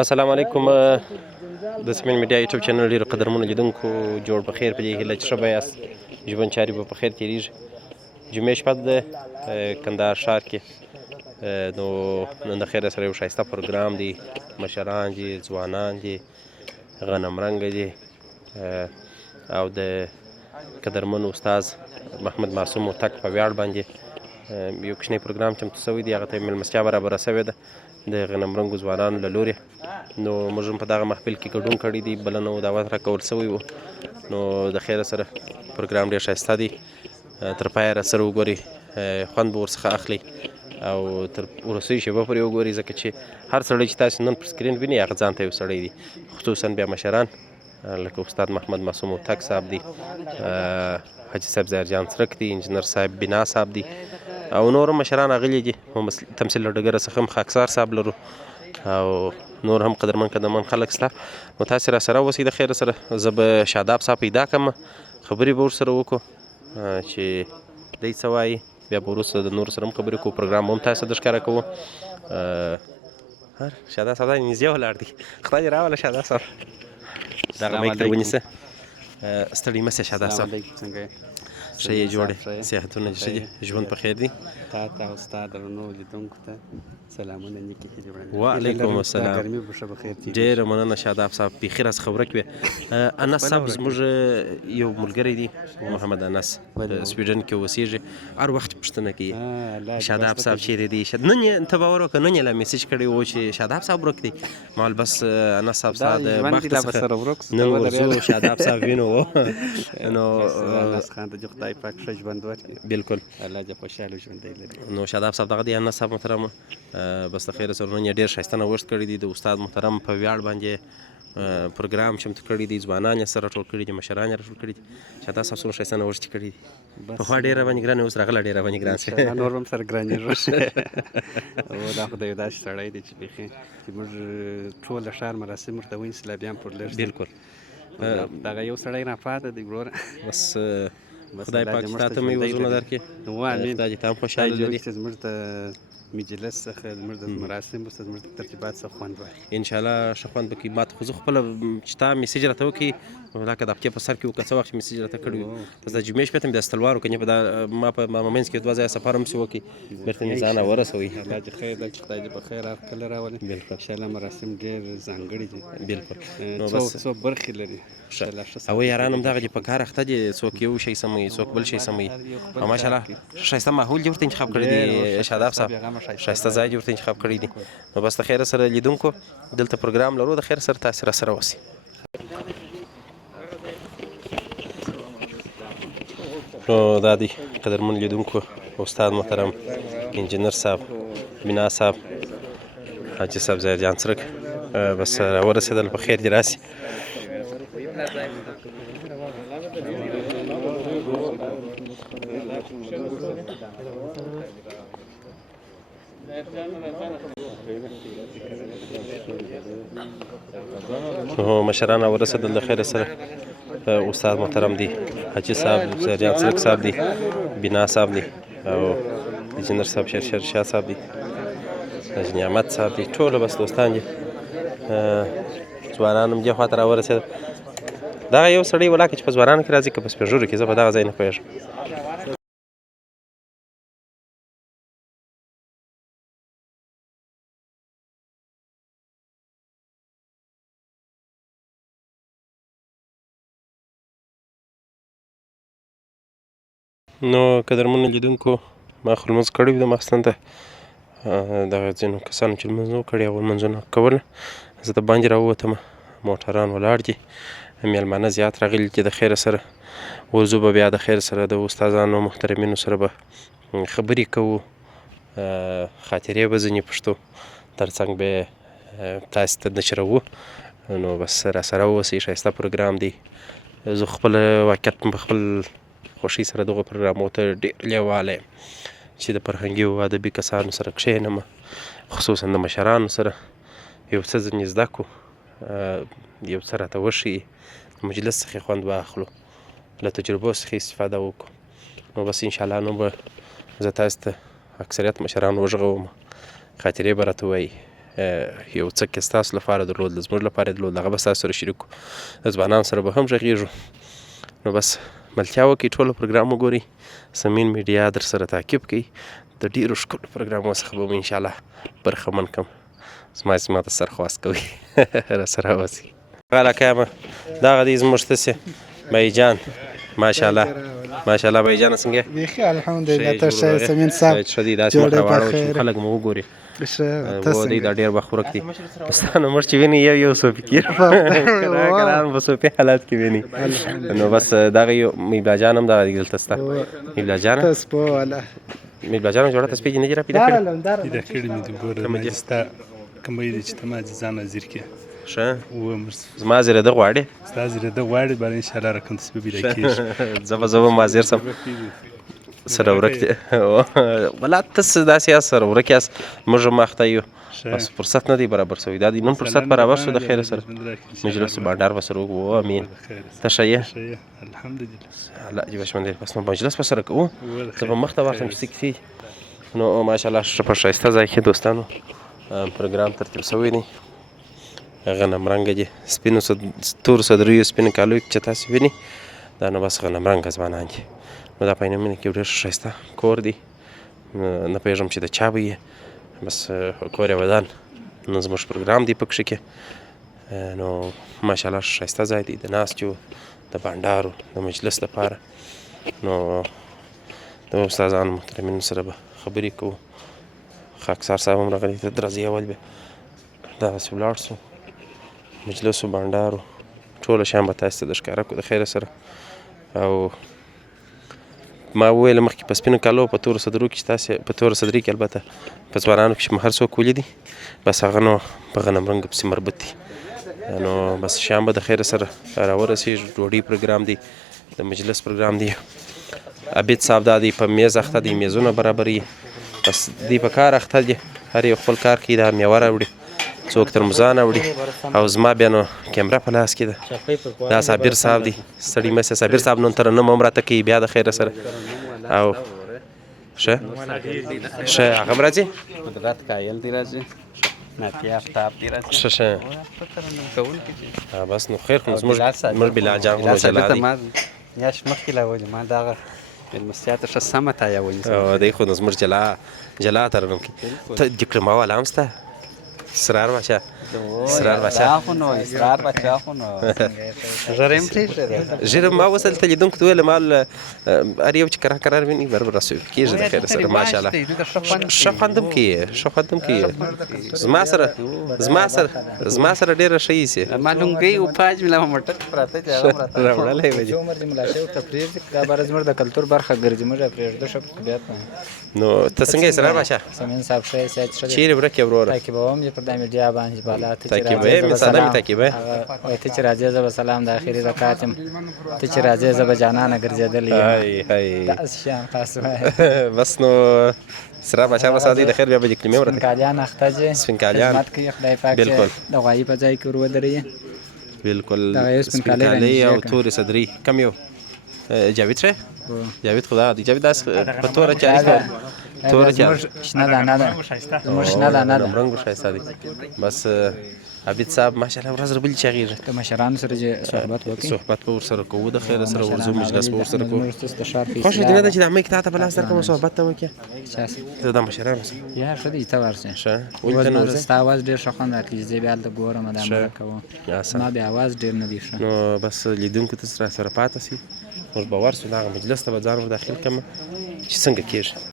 السلام علیکم د سمین میډیا یوټیوب چینل ډېرو قدرمنو لیدونکو جوړ په خیر په دې هیله چې ښه به یاست ژوند چارې به په خیر تېرېږي جمعې شپه د کندهار ښار کې نو نن د خیره سره یو ښایسته پروګرام دی مشران دي ځوانان دي غنمرنګه دي او د قدرمن استاذ محمد معصوم هوتک په ویاړ باندې یو کوچنی پروګرام چمتو شوی دی هغه ته مېلمستیا برابره شوې ده د غنمرنګو ځوانانو له لورې نو موږ هم په دغه محفل کې ګډون کړی دی بلنه او دعوت راکول شوی و نو د خیره سره پروګرام ډېر ښایسته دی تر پایه راسره وګورئ خوند به ورڅخه اخلئ او تر وروستۍ شېبه پورې وګورئ ځکه چې هر سړی چې تاسې نن پر سکرین وینئ هغه ځان ته یو سړی دی خصوصا بیا مشران لکه استاد محمد معصوم هوتک صاحب دی حاجي صاحب ظاهرجان څرک دی انجینر صاحب بنا صاحب دی او نور هم مشران راغلي دي تمثیل له ډګره څخه هم خاکسار صاحب لرو او نور هم قدرمن خلک شته نو تاسې راسره اوسئ د خیره سره زه به شاداب صاحب پیدا کړم خبرې به ورسره وکړو چې دی څه وایي بیا به وروسته د نورو سره هم خبرې کوو پروګرام هم تاسو ته ښکاره کوو شاداب صاحب دا نږدې ولاړ دی خدای دې راوله شاداب صاحب دغه مایک ته ونیسه ستړي مه سه شاداب صاحب ښه یې جوړې صحتونه دې ښه دي ژوند په خیر دی تا ته او ستا درنو لیدونکو ته سلامونه نیکې هیلې وړاندې وعلیکم السلام ګرمي به ښه په خیر تېرېږي ډېره مننه شاداب صاحب بیخي راڅخه ورک وې انس صاحب زموږ یو ملګری دی محمد انس په سویډن کې اوسېږي هر وخت پوښتنه کوي شاداب صاحب چیرې دی نن یې ته باور وکړه نن یې لا میسج کړی و چې شاداب صاحب ورک دی ما ویل بس انس صاحب ستا د بخت څخه نن ورځو شاداب صاحب وینو نو انس خان ته دې خدای پاک ښه ژوند ورکړي بلکل الله دې خوشحاله ژوندی لري نو شاداب صاحب دغه دی انس صاحب محترم بس د خیره سره نن یې ډېر ښایسته نوښت کړی دی د استاد محترم په ویاړ باندې پروګرام چمتو کړی دی ځوانان یې سره راټول کړي دي مشران یې راټول کړي دي شاداب صاحب څومره ښایسته نوښت یې کړی دی پخوا ډېر راباندې ګران اوس راغله ډېر راباندې ګران شوی نور هم سره ګرانېږي او دا خو د یو داسې سړی دی چې بیخي چې موږ ټول د ښار مراسم ورته ونیسو لا بیا هم پر لږ بلکل دغه یو سړی راپاته دی وروره بس خدای پاک تا ته مې وزرونه درکړي خدای دې تا هم خوشحاله لري زموږ د مجلس څخه زموږ د مراسمو څخه زموږ د ترتیبات څخه خوند واخلي انشاءالله ښه خوند به کوي ما ته خو زه خپله چې تا میسج راته وکړي لکه د هفتې په سر کې وکړه څه وخت چې میسج راته کړی وي بس د جمعې شپې ته مې د استلوار وکړې په ما په منځ کې دوه ځایه سفر هم سي وکړي بېرته مې ځان راورسوئ الله دې خیر ده چې خدای دې په خیر هر کله راولي بلکل انشاءالله مراسم ډېر ځانګړي دي بلکل نو بس څو برخې لري او یاران هم دغه دي په کار اخته دي څوک یو شی سموي څوک بل شی سموي او ماشاءالله ښایسته ماحول دې ورته انتخاب کړی دی شاداب صاحب ښایسته ځای دې ورته انتخاب کړی دی نو بس د خیره سره لیدونکو دلته پروګرام لرو د خیر سره تاسې راسره اوسئ نو دا دی قدرمن لیدونکو استاد محترم انجینر صاحب بنا صاحب حاجي صاحب ظاهرجان څرک بس راورسېدل په خیر دې راسي نو مشران راورسېدل د خیره سره استاد محترم دی حاجي صاحب ظاهرجان څرک صاحب دی بنا صاحب دی او انجینر صاحب شیر شاه صاحب دی حاجي نعمت صاحب دی ټوله بس دوستان دي ځوانان هم دې خوا ته راورسېدل دغه یو سړی ولاکه چې په ځوانانو کې راځي که په سپین ږیرو کې زه په دغه ځای نه پوهېږم نو قدرمنو لیدونکو ما خو لمونځ کړی و د ماخستن ته دغه ځینو کسانو چې لمونځ نه و کړی هغو لمونځونه کول زه د باندې راووتم موټران ولاړ دي میلمانه زیات راغلي دي د خیره سره وضو به بیا د خیر سره د استادانو محترمینو سره به خبرې کوو خاطرې به ځینې پښتو ترڅنګ به تاسې ته نشروو نو بس راسره واوسئ ښایسته پروګرام دی زه خپل واقعیت په خپل خوښۍ سره دغو پروګرامو ته ډېر لیواله یم چې د فرهنګي او ادبي کسانو سره کښېنم خصوصا د مشرانو سره یو څه ځینې زده کړو یو څه راته وښیي د مجلس څخه خوند واخلو له تجربو څخه استفاده وکړو نو بس انشاءالله نو به زه تاسو ته اکثریت مشران وژغورم خاطرې به راته وایي یو څه کې ستاسو لپاره درلود زموږ لپاره درلود هغه به ستاسو سره شریک کړو د ځوانانو سره به هم غږېږو نو بس ملتیا وکړئ ټولو پروګرام وګورئ سمین میډیا در سره تعقیب کوي د ډېرو ښکلو پروګرامونو څخه به مو انشاءالله برخمن کړم زما ته سرخواست کوئ راسره اوسئ هغه علاقه یم دغه دی زموږ تاسې بهي جان ماشاءالله ماشاءالله بهي جانه څنګه یې بخیر الحمدلله ته ښه یې سمین صاحب ښه دي داسې مخ راواړوه چې خلک مو وګوري و دی دا ډېر وخت ورک دي ستا نومر چې ویني یو صوفي کېږي کله په صوفي حالات کې ویني نو بس دغه یو میبلا جان هم دغه دی دلته ستا میبلا جانه میبلا جانه جوړه تسبیح نه دي را پیدا کړې پیدا کړې مې دي ګوره ستا کومه دی چې ته ما ځان حاضر کړې ښه زما زیره ده غواړې ستا زیره ده غواړې باندې انشاءالله رقم تسبیح پیدا کېږي زه به حاضر سم سره ورک دی ولا تاسو داسې یاست سره ورک یاست موږ هم اخته یو بس فرصت نه دی برابر شوی دا دی نن فرصت برابر شو د خیر سره مجلس بانډار به سره وکړو امین ته ښه یې الحمدلله الله دې بشمن دې بس نو مجلس به سره کوو زه به مخته واخلم چې څه کیږي نو ماشاءالله په ښایسته ځای کې دوستانو پروګرام ترتیب شوی دی غنمرنګه دي سپینو تورو صدریو سپینو کالو چې تاسو وینئ دا نو بس غنمرنګه ځوانان دي نو دا په عین مینه کې ډېر ښایسته کور دی نه پوهېږم چې د چا به یې بس کور یې ودان نن زموږ پروګرام دی پکښې کې نو ماشاءالله ښایسته ځای دی د ناستو د بانډارو د مجلس لپاره نو د استادانو محترمینو سره به خبرې کوو خاکسار صاحب هم راغلی ته درځي اول به دغسې ولاړ سو مجلسو بانډارو ټوله شیان به تاسو ته د ښکاره کړو د خیره سره او ما وویل مخکې په سپینو کالو په تورو صدرو کې چې تاسې په تورو صدري کې البته په ځوانانو کې چې مو هر څوک ولیدي بس هغه نو په غنمرنګو پسې مربوط دي نو بس شیان به د خیره سره راورسېږي ډوډۍ پروګرام دی د مجلس پروګرام دی عبید صاحب دا دی په میز اخته دی میزونه برابري بس دی په کار اخته دي هر یو خپل کار کوي دا میوه راوړي څوک ترموزان راوړي او زما بیا نو کیمره په لاس کې ده دا صابر صاحب دی ستړي مه سه صابر صاحب نن تر نوم هم راته کوي بیا د خیره سره او ښه ښه هغه هم راځي قدرت کایل دی راځي ناتیه افتاب دی راځي ښه ښه بس نو خیر خو زموږ بلال جان خو جلا دی میاشت مخکې لا ویلې ما دغه مېلمستیا ته ښه سمه تایه ونیسه دی خو نو زموږ جلا ترنم کې ته ډیپلوما والا هم شته اسرار بچا خو نو اسرار بچا خو نو ژر هم پرېږده ژر ما اوس هلته لیدونکو ته ویل مال هر یو چې کرار ویني برابر راسوي کېږي د خیره سره ماشاءالله ښه خوند هم کوي زما سره ډېره ښه ایسي ما لونګۍ و پاج مې لا موټر پراته چې هغه راته راوړلی به دي عمر دې ملا شوی ورته پرېږدي دا باره زموږ د کلتور برخه ګرځي موږ یې پرېږده ښه طبیعت نو ته څنګه یې سره بچا سمین صاحب ښه یې صحت ښه دی چیرې ورک یې وروره تعقیبوم یې پر دا میډیا باندې بالا ته چې تعقیبوې مې ساده مې تعقیبوې وایي ته چې راځې زه به سلام د اخري رکعت یم ته چې راځې زه به جانانه ګرځېدلی یم داسې شیان تاسو وایي بس نو سره بچا به ساده د خیر بیا به دې کلمې ورته سپینکالیان اخته چې سپینکالیان خدمت کوي خدای پاک چې د غوایي په ځای کې ور ودرېږي بالکل سپینکالي او تورې صدري کم یو جاوید شه جاوید خدا دی جاوید داس په توره چاري توره چاري شنه دانه ده زموږ شنه دانه ده رنګ ښایسته دی بس عبید صاحب ماشاءالله ورځ ربل چاغیږي د مشرانو سره چې صحبت به ورسره کوو د خیر سره ورځو مجلس به ورسره کوو خوښ دې نه ده چې د امې کتاب په لاس درکوم صحبت ته وکړه ته د مشرانو سره یا ښه دی ته ورسې ښه ستا اواز ډېر ښه خوند راکوي زه بیا هلته ګورم دا عمله کوم زما بیا اواز ډېر نه دی ښه نو بس لیدونکو ته راسره پاته سي موږ به ورسو دغه مجلس ته به ځان ور داخل کړم چې څنګه کېږي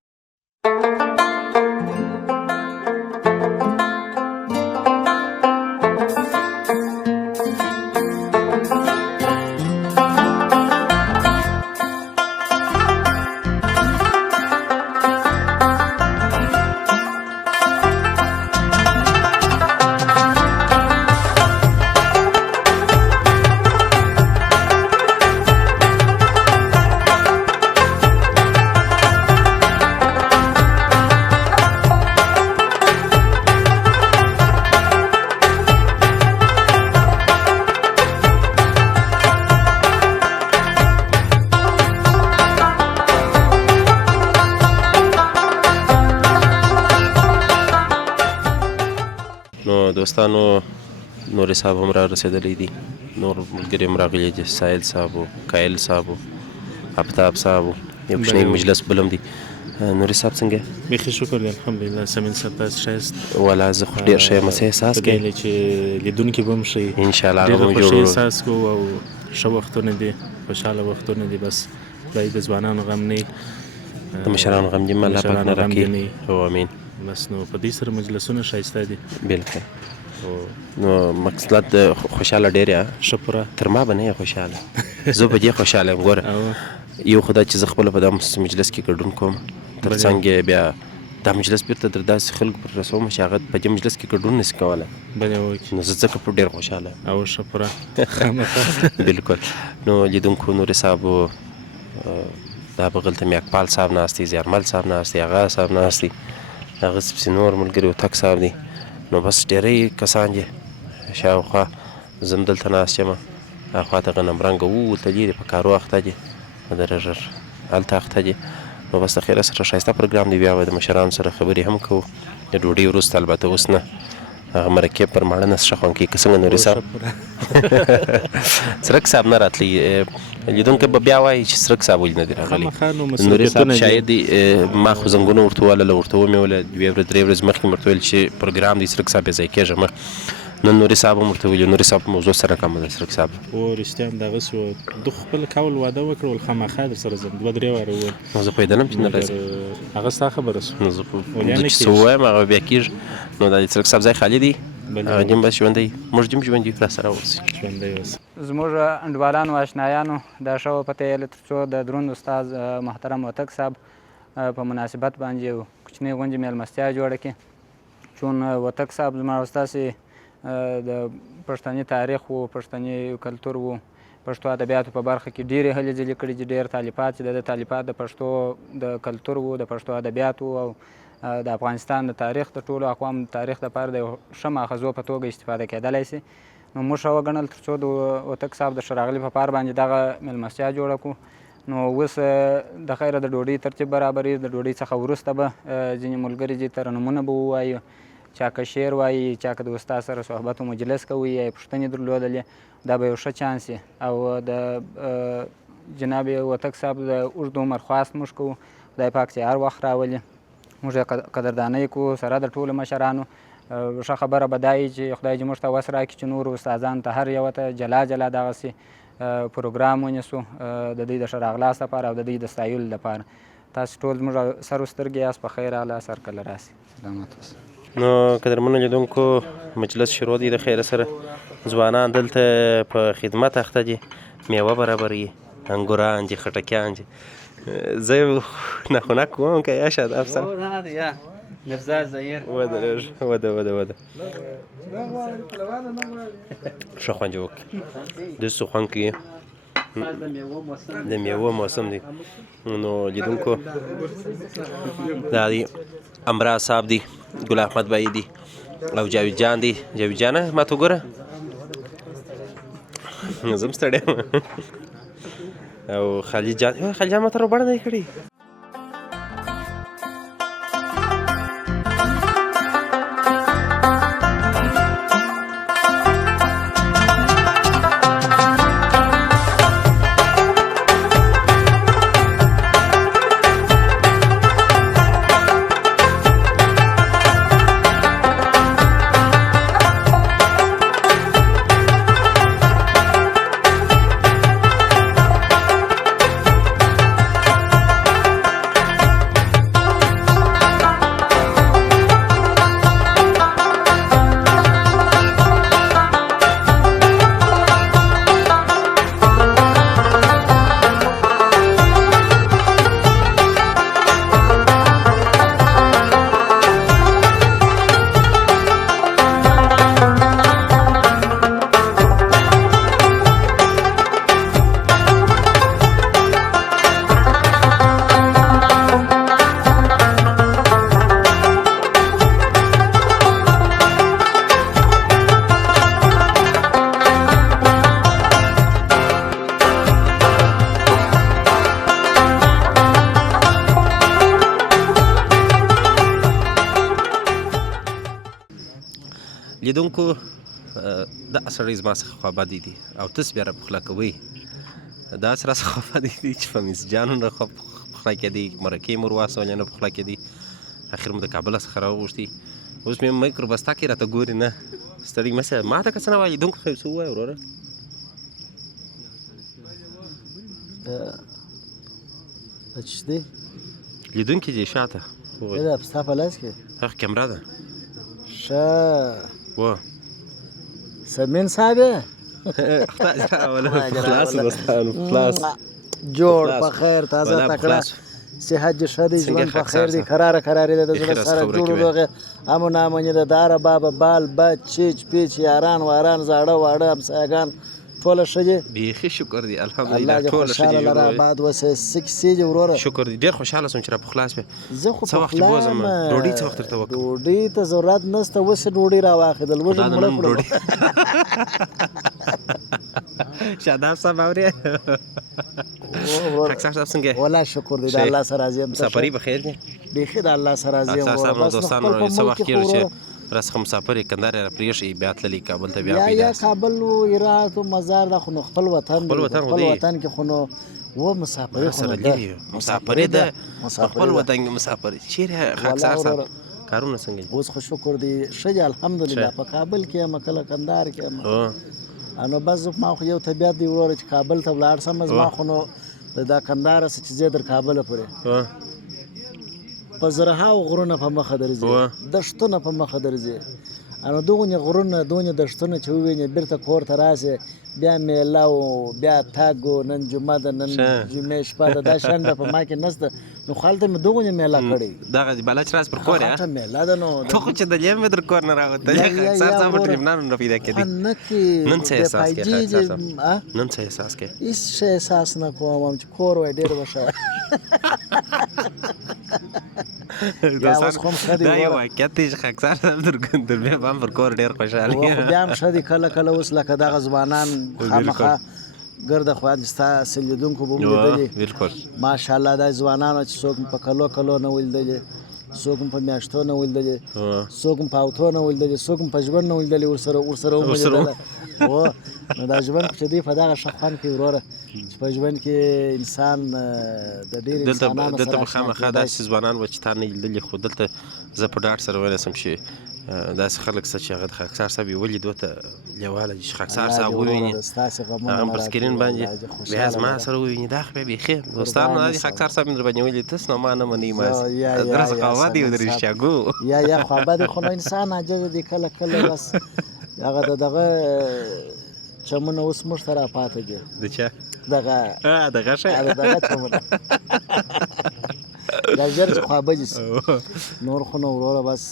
دوستانو نوري صاحب هم را رسېدلی دي، نور ملګري هم راغلي دي، سایل صاحب و کایل صاحب و آفتاب صاحب و یو کوچنی مجلس بل هم دي. نوري صاحب څنګه؟ بیخي شکر دی الحمدلله. سمین صاحب تاسو ښایست؟ والا زه خو ډېر ښه یم. څه احساس کوې؟ په دې چې لیدونکي به هم ښه وي انشاءالله هغه به ډېر هم خوښي جوړ احساس کوو او ښه وختونه دي، خوشحاله وختونه دي. بس خدای د ځوانانو غم نه وي، د مشرانو غم دې هم الله پاک نه راکړي. او امین. بس نو په دې سره مجلسونه ښایسته دي. بلکل. نو مقصد خوشحاله ډېر یې؟ ښه پوره. تر ما به نه یې خوشحاله، زه په دې خوشحاله یم. ګوره یو خو دا چې زه خپله په دا مجلس کې ګډون کوم، تر څنګ یې بیا دا مجلس بیرته در داسې خلکو پر رسوم چې هغه په دې مجلس کې ګډون نشي کولی، نو زه ځکه په ډېر خوشحاله یم. او ښه پوره. بلکل. نو لیدونکو نوري صاحب دا بغلته مې اقبال صاحب ناست دی، زیارمل صاحب ناست دی، آغا صاحب ناست دی، هغسې پسې نور ملګري هوتک صاحب دی. نو بس ډېری کسان دي شاوخوا. زه هم دلته ناست یم، هاخوا ته غنمرنګه ووتلي دي، په کارو اخته دي، د هلته اخته دي. نو بس د خیره سره ښایسته پروګرام دی. بیا به د مشرانو سره خبرې هم کوو د ډوډۍ وروسته. البته اوس نه، هغه مرکې پر ماړه نه ښه خوند کوي. که څنګه نوري صاحب؟ څرک صاحب نه راتلی، لیدونکی به بیا وایي چې څرک صاحب ولې نه دی راغلی. نوري صاحب شاید ما خو زنګونه ورته ووهلله، ورته ومې ویله 2 ورځې 3 ورځې مخکې مې ورته ویل چې پروګرام دی څرک صاحب بې ځای کېږه مه. نن نوري صاحب هم ورته ویلي. نوري صاحب په موضوع سره کومه ده څرک صاحب؟ او رښتیا هم دغسې وه. ده خپل کول واده وکړ، ول خامخا در سره ځم 2-3 واره وویل. نو زه پوهېدلم چې نه راځي. هغه ستا خبره شوه. نو زه چې څه ووایم هغه بیا کېږي. نو دا د څرک صاحب ځای خالي دی، هغه دې هم بس ژوندی، موږ دې هم ژوندي را سره اوسي. ژوندی اوسه. زموږ انډوالانو آشنایانو دا ښه وپته یې تر څو د دروند استاد محترم هوتک صاحب په مناسبت باندې یو کوچنۍ غونډې مېلمستیا جوړه کړي. چون هوتک صاحب زما ستاسې د پښتني تاریخ و، پښتني کلتور و، پښتو ادبیاتو په برخه کې ډېرې هلې ځلې کړي دي. ډېر تالیفات چې د تالیفات د پښتو د کلتور و، د پښتو ادبیاتو او د افغانستان د تاریخ د ټولو اقوامو د تاریخ لپاره د یو ښه ماخذو په توګه استفاده کېدلی شي. نو موږ ښه وګڼل تر څو د هوتک صاحب د ښه راغلي په پار باندې دغه مېلمستیا جوړه کړو. نو اوس د خیره د ډوډۍ ترتیب برابري. د ډوډۍ څخه وروسته به ځینې ملګري دې ترنمونه به ووایي، چا که شعر وایي، چا که د استاد سره صحبت و مجلس کوي یا یې پوښتنې درلودلې، دا به یو ښه چانس وي. او د جناب هوتک صاحب د اوږد عمر خواست موږ کوو، خدای پاک چې هر وخت راولي. موږ یې قدردانۍ کوو سره د ټولو مشرانو. ښه خبره به دا وي چې خدای دې موږ ته وس راکړي چې نورو استادانو ته هر یوه ته جلا جلا دغسې پروګرام ونیسو د دوی د ښه راغلاست لپاره او د دوی د ستایلو لپاره. تاسو ټول زموږ سر و سترګې یاست، په خیر حاله سر کله راسي. سلامت اوسئ. نو قدرمنو لیدونکو مجلس شروع دی د خیره سره. ځوانان دلته په خدمت اخته دي، میوه برابروي، انګوران دي، خټکیان دي. زه یو نخونک کوم که یا شاداب صاحب؟ نه یا مرزا زهیر وده ښه خوند یې وکړي. داسې خوند کوي، د میوو موسم دی. نو لیدونکو دا دی امراض صاحب دی، ګل احمد بایی دی او جاوید جان دی. جاوید جانه ما ته وګوره، زه هم ستړی یم. او خالد جان، خالد جان ما ته روباړه نه یې کړې. لیدونکو دا سړی زما څخه خوابدي دي او تاسو بیا راپخلا کوئ دا سره څخه خوابدي دي چې په میسجانو نه پخلا کېدي مرکې مو ورواستولې نه پخلا کېدي اخر مو د کابله څخه راوغوښتي اوس مې مایکروبستا کې راته ګوري نه ستړي مه سه ما ته که څه نه وایي لیدونکو ته یو څه ووایه وروره چې دی لیدونکي دي شاته ووایي دا ستا په لاس کې هغه کیمره ده ښه و سمین صاحب یې خدای دې راوله خلاص دوستانو خلاص جوړ په خیر تازه تکړه صحت دې ښه دی ژوند په خیر دی کراره کرارې ده د زړه سره جوړ روغې امن امني ده داره بابه بال بد چیچ پیچ یاران واران زاړه واړه همسایګان ټوله ښه دي بیخي شکر دی الله الحمدلله دې ټوله ښه خوشحاله دي لره ورور. آباد وسې څه کیسې دي وروره شکر دی ډېر خوشحاله سوم چې راپخلاص وې زه خو څه وخت چې بوځم ډوډۍ څه وخت درته وکړم ډوډۍ ته ضرورت نشته اوس یې ډوډۍ راواخېدل وږم دا د مړه نن کړم ډوډۍ شاداب صاحب اورې خاکسار صاحب څنګه والله شکر دی د ښه. الله سره راضي یم مسافري په خیر دی بیخي د الله سره راضي یم خاکسار صاحب وروره. نو بس نو دوستانو خپل په څه ملک وخت کې کېږي خو چې وروره. راڅخه مسافر یې کندهار یې راپرېښی بیا تللي کابل ته بیا یا پیدا سي. کابل و هرات و مزار دا خو نو خپل وطن خپل دی. وطن خو خپل دی. وطن کې خو نو و مسافري خو سره نو لري ده مسافري ده په مسافري خپل ده. وطن کې مسافري چیرې خاکسار والله صاحب وروره. کارونه څنګه دي اوس خو شکر دی ښه دی الحمدلله ښه. په کابل کې یم کله کندهار کې یم او نو بس ما خو یو طبیعت دی وروره چې کابل ته ولاړ سم زما خو نو دا کندهار څه چې زه در کابله پورې او په زرهاو غرونه په مخه درځي وه. دښتونه په مخه درځي نو دغونې غرونه دغونې دښتونه چې ووینې بیرته کور ته راسې بیا میله و بیا تګ و نن جمعه ده نن ښه. جمعې شپه ده دا شیان به په ما کې نشته نو خو هلته مې دغونې میله کړې دغه دی بالا چې راز پر کور غټه یې میله ده نو ته خو چې د لیم مې در کور نه راوته یا خاکسار صاحب وروره. ټریمنانو نه پیدا کېدي نه کې نن څه احساس کې بې خاکسار صاحب؟ فایدې نن څه احساس کې هېڅ شی احساس نه کوم چې کور وای ډېر به ښه یا اوس خو هم ښه دی دا یو وروره. واقعیت دی چې خاکسار صاحب در بیا به هم پر کور ډېر خوشحاله و خو بیا هم ښه دي کله کله اوس لکه دغه ځوانان خامخا ګرده خوا دي ستا څه لیدونکو به هم لیدلي بالکل ماشاءالله دا ځوانانو چې څوک په کلو نه ولیدلې څوک په میاشتو نه ولیدلې څوک په اوتو نه ولیدلې څوک په ژوند نه ولیدلې ورسره ولیدله و نو دا ژوند چې دی په دغه ښه خوند کې وروره چې په ژوند کې انسان د ډېر انسانانو دلته سره به خامخا داسې ځوانان و چې تا نه لیدلي خو دلته زه په ډاډ سره ویلی سم چې داسې خلک شته چې هغه د خاکسار صاحب یې ولیدو ته لیواله چې خاکسار صاحب وویني هغه هم پر سکرین باندې بیا زما سره وویني دا خو بیا بیخي دوستانو دا دي خاکسار صاحب مې در باندې ولیدي تاسو نو ما نه منئ ماسې در څخه وادي و د رښتیاګو یا خوابدي خو نو انسان عاجز دی کله کله بس هغه دغه چمونه اوس موږ ته راپاته دي د چا دغه شی دغه چمونه دا ژر چې خوابدي سي نور خو نو وروره بس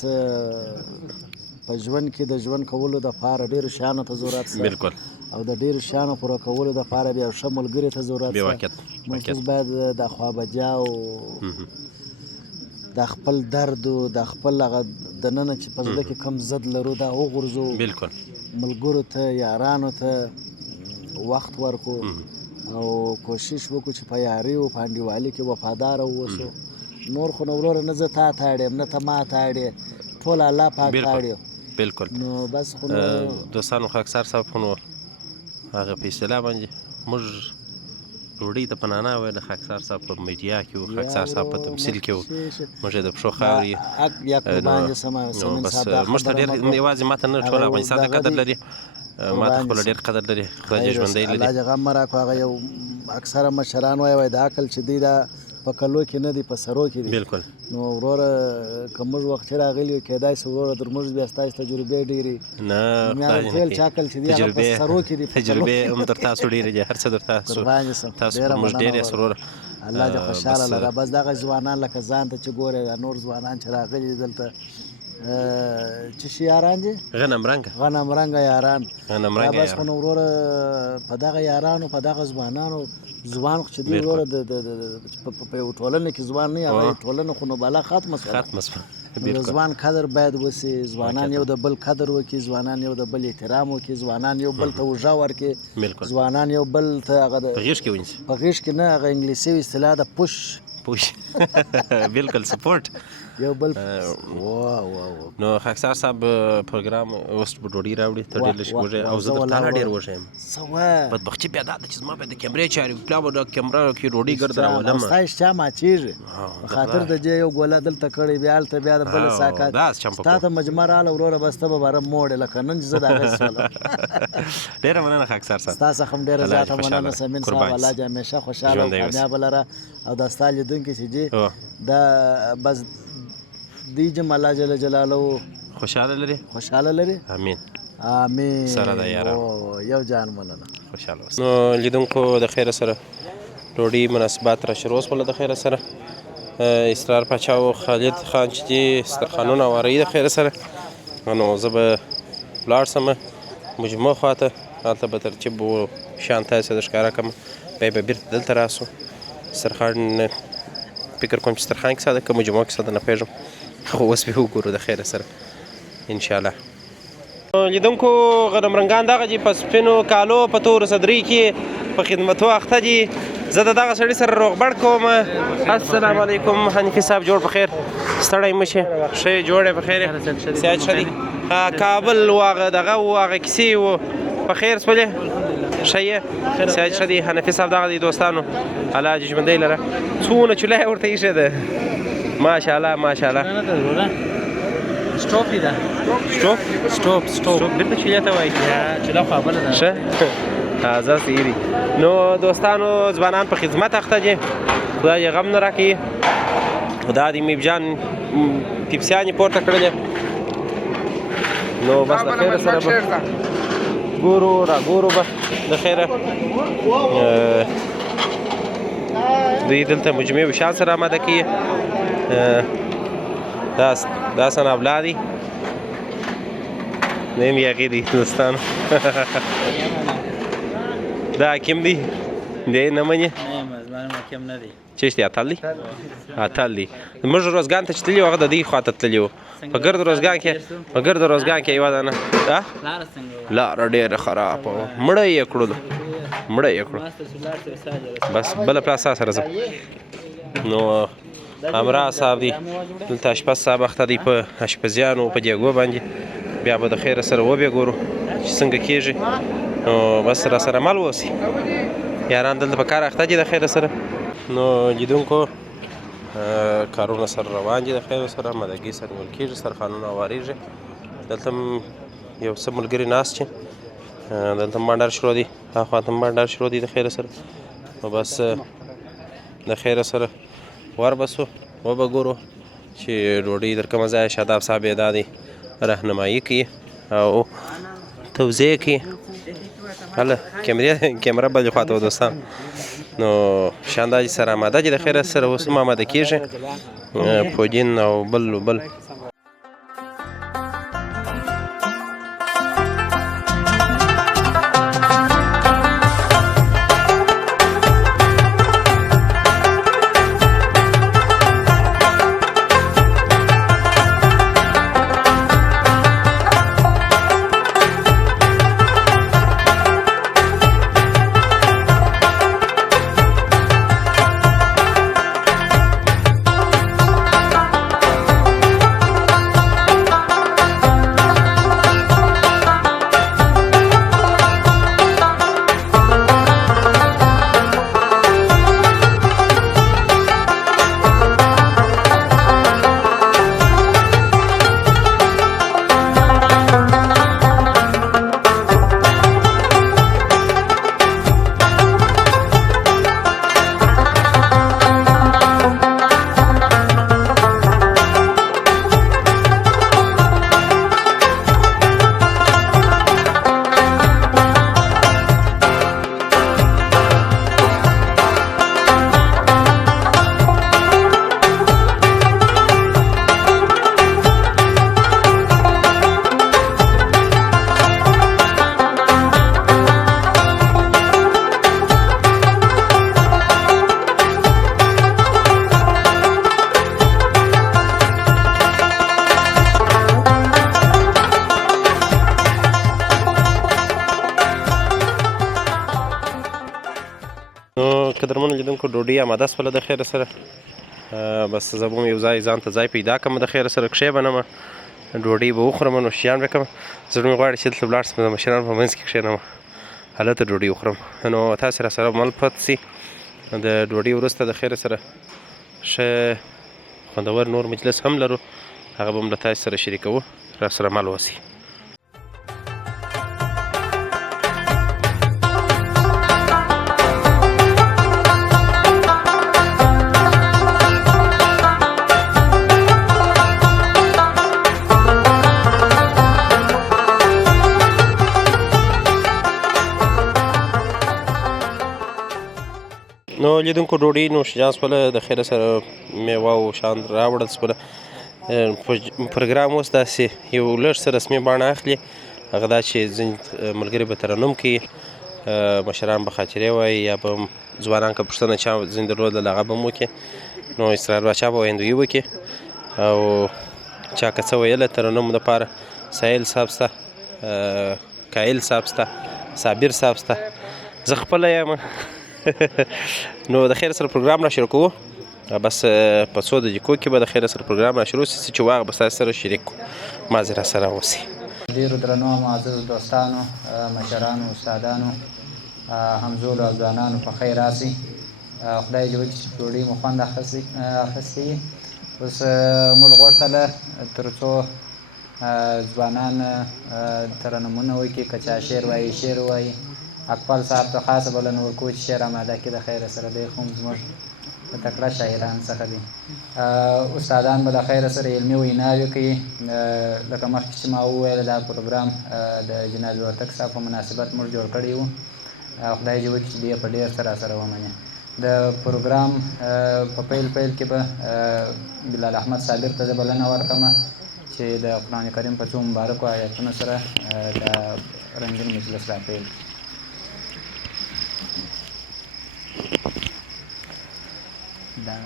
په ژوند کې د ژوند کولو دپاره ډېرو شیانو ته ضرورت شته بالکل او د ډېرو شیانو پوره کولو دپاره بیا ښه ملګري ته ضرورت بې شته واقعیت موږ باید د خوابدیا او د خپل درد او د خپل هغه دننه چې په زړه کې کم ضد لرو دا وغورځو بالکل ملګرو ته یارانو ته وخت ورکو او کوشش وکړو چې په یاري او په انډیوالي کې وفاداره واوسو نور خو نو وروره نه زه تا ته اړ یم نه ته ما ته اړ یې ټول الله پاک ته اړ یو بالکل نو بس خو نو دوستانو خاکسار صاحب خو نو هغه په اصطلاح باندې موږ ډوډۍ ته په نعناع ویل خاکسار صاحب په میډیا کې و خاکسار صاحب په تمثیل کې و موږ یې د پښو خاورې نو بس موږ ته ډېر یوازې ما ته نه ټول افغانستان ته قدر لري ما ته خپله ډېر قدر لري خدای دې ژوندی لري الله دې غم مه راکړو هغه یو اکثره مشران وایي د عقل چې دی دا په کلو کې نه دی په سرو کې دی بالکل نو وروره که موږ وخت راغلي یو کیدای شي وروره در موږ بیا ستاسو تجربې ډېرې نه خدای دې چې عقل چې دی هغه په سرو کې دی تجربې هم در تاسو ډېرې دي هر څه در تاسو پر موږ ډېر یاست وروره الله دې خوشحاله لره بس دغه ځوانان لکه ځان ته چې ګورې نور ځوانان چې راغلي دلته چې شي یاران دي غنم رنګه یاران غنم بس خو نو وروره په دغه یارانو په دغه ځوانانو ځوان خو چې دی وروره په یو ټولنه کې ځوان نه هغه ټولنه خو نو بالا ختمه شوه د ځوان قدر باید وسي ځوانان یو د بل قدر وکړي ځوانان یو د بل احترام وکړي ځوانان یو بل ته اوږه ورکړي ځوانان یو بل ته هغه په غېږ کې نه هغه انګلیسي اصطلاح ده پوش بالکل سپورټ یو بل واه نو خاکسار صاحب پروګرام اوس به ډوډۍ راوړي ته ډېر لږ وږی او زه درته لا ډېر وږی یم بدبختي بیا دا ده چې زما بیا د کیمرې چارې پلا به د کیمره کې ډوډۍ ګرد راولم ستا اشتها ماچېږي په خاطر د دې یو ګوله دلته کړې بیا هلته بیا د بله ساکات ستا ته مجمع راغله وروره بس ته به باره موړې لکه نن چې زه د هغې سولم ډېره مننه خاکسار صاحب ستا څخه هم ډېره زیاته مننه سمین صاحب الله دې همیشه خوشحاله او کامیابه لره او دا ستا لیدونکي چې جي دا بس دی جم الله جل جلاله خوشحاله لري امين سره دا یاران یو جان مننه خوشحاله اوسه نو لیدونکو د خیره سره ډوډۍ مناسبات را شروع شوله د خیره سره اسرار پاچا او خالد خان چې دي سترخانونه واري د خیره سره نو زه به ولاړ سم مجموع خواته هلته به ترتیب و شان تاسې د ښکاره کړم بیا به بیرته دلته راسو سترخان فکر کوم چې سترخان کیسه ده که مجموع کیسه ده نه پوهېږم خو اوس به وګورو د خیره سره انشاءالله لیدونکو غنمرنګان دغه دي په سپینو کالو په تورو صدرۍ کې په خدمتو اخته دي زه د دغه سړي سره روغبړ کوم السلام علیکم حنیفي صاحب جوړ په خیر ستړی مه شې ښه یې جوړ یې په خیر یې صحت ښه دی کابل و هغه دغه و هغه کیسې و په خیر سولې ښه یې صحت ښه دی حنیفي صاحب دغه دی دوستانو الله دې ژوندی لره څونه چولی ورته ایښې ده ماشاءالله ماشاءالله سټوپ دی دا سټوپ بیرته چولې ته وایي چوله خو بله ده ښه زه سیري نو دوستانو ځوانان په خدمت اخته دي خدای یې غم نه راکړي دا د میب جان پیپسیانې پورته کړلې نو بس د خیره سره به ګورو راګورو به د خیره دوی دلته مجموعې وشان سره آماده کوي دا سنابلا دي نیم یاغي دي دوستانو دا حکیم دی دی نه منې حکیم نه دی چیش دی اتل دی اتل دی موږ روزګان ته چې تللي وو هغه د دوی خواته تللي وو په ګرد روزګان کې یوه دانه لاره ډېره خرابه وه مړه یې کړلو بس بله پلاسا سره ځم نو امرا صاحب دی دلته اشپز صاحب اخته دی په اشپزیانو په دیګو باندې بیا به د خیره سره وبیا ګورو چې څنګه کېږي نو بس را سره مل واوسي یاران دلته په کار اخته دي د خیره سره نو لیدونکو کارونه سره روان دي د خیره سره مدګي سره نیول کېږي سترخانونه هوارېږي دلته یو څه ملګري ناست چې دلته بانډار شروع دي هاخوا ته بانډار شروع دي د خیره سره نو بس د خیره سره وربسو وبه ګورو چې ډوډۍ در کومه ځایه شاداب صاحب یې دا دی رهنمایي کوي او توضیح کوي هله کیمره بلې خواته و دوستان نو شانداج سره آماده دي د خیره سره اوس هم آماده کېږي پودین او بل قدرمنو لیدونکو ډوډۍ اماده شوله د خیره سره بس زه به هم یو ځای ځان ته ځای پیدا کړم د خیره سره کښېنم ډوډۍ به وخورم نو شیان به کړم زړه مې غواړي چې دلته ولاړ شم د مشرانو په منځ کې کښېنم هلته ډوډۍ وخورم نو تاسې را سره مل پاتې سئ د ډوډۍ وروسته د خیره سره ښه خوندور نور مجلس هم لرو هغه به هم له تاسې سره شریکوو را سره مل اوسئ نو لیدونکو ډوډۍ نوش جان شوله د خیره سره میوه او شان راوړل شوله پروګرام اوس داسې یو لږ څه رسمي بڼه اخلي هغه دا چې ځینې ملګري به ترنم کوي مشران به خاطرې وایي یا به ځوانان که پوښتنه چا ځینې درلودله هغه به هم وکړي نو اسرار باچا به ویندویي وکړي او چا که څه ویله ترنم دپاره سایل صاحب شته کایل صاحب شته صابر صاحب شته زه خپله یم نو د خیر سره پروګرام را شروع کوو بس په څو دقیقو کې به د خیر سره پروګرام را شروع شي چې واغ به ستاسو سره شریک کړو مازې را سره اوسئ ډېرو درنو معززو دوستانو مشرانو استادانو همزولو او ځوانانو په خیر راسئ خدای دې وکړي چې ډوډۍ مو خوند اخیستی وي اوس موږ غوښتله تر څو ځوانان ترنمونه وکړي که چا شعر وایي شعر وایي اقبال صاحب ته خاصه بلنه ورکوو چې شعر اماده کړي د خیره سره دی خو زموږ د تکړه شاعران څخه دي استادان به د خیره سره علمي ویناوې کوي لکه مخکې چې ما وویل دا پروګرام د جناب وردګ صاحب په مناسبت موږ جوړ کړی و خدای دې وکړي چې دې په ډېر څه راسره ومني د پروګرام په پیل کې به بلال احمد صابر ته زه بلنه ورکړم چې د قرآن کریم په څو مبارکو آیتونو سره د رنګین مجلس را پیل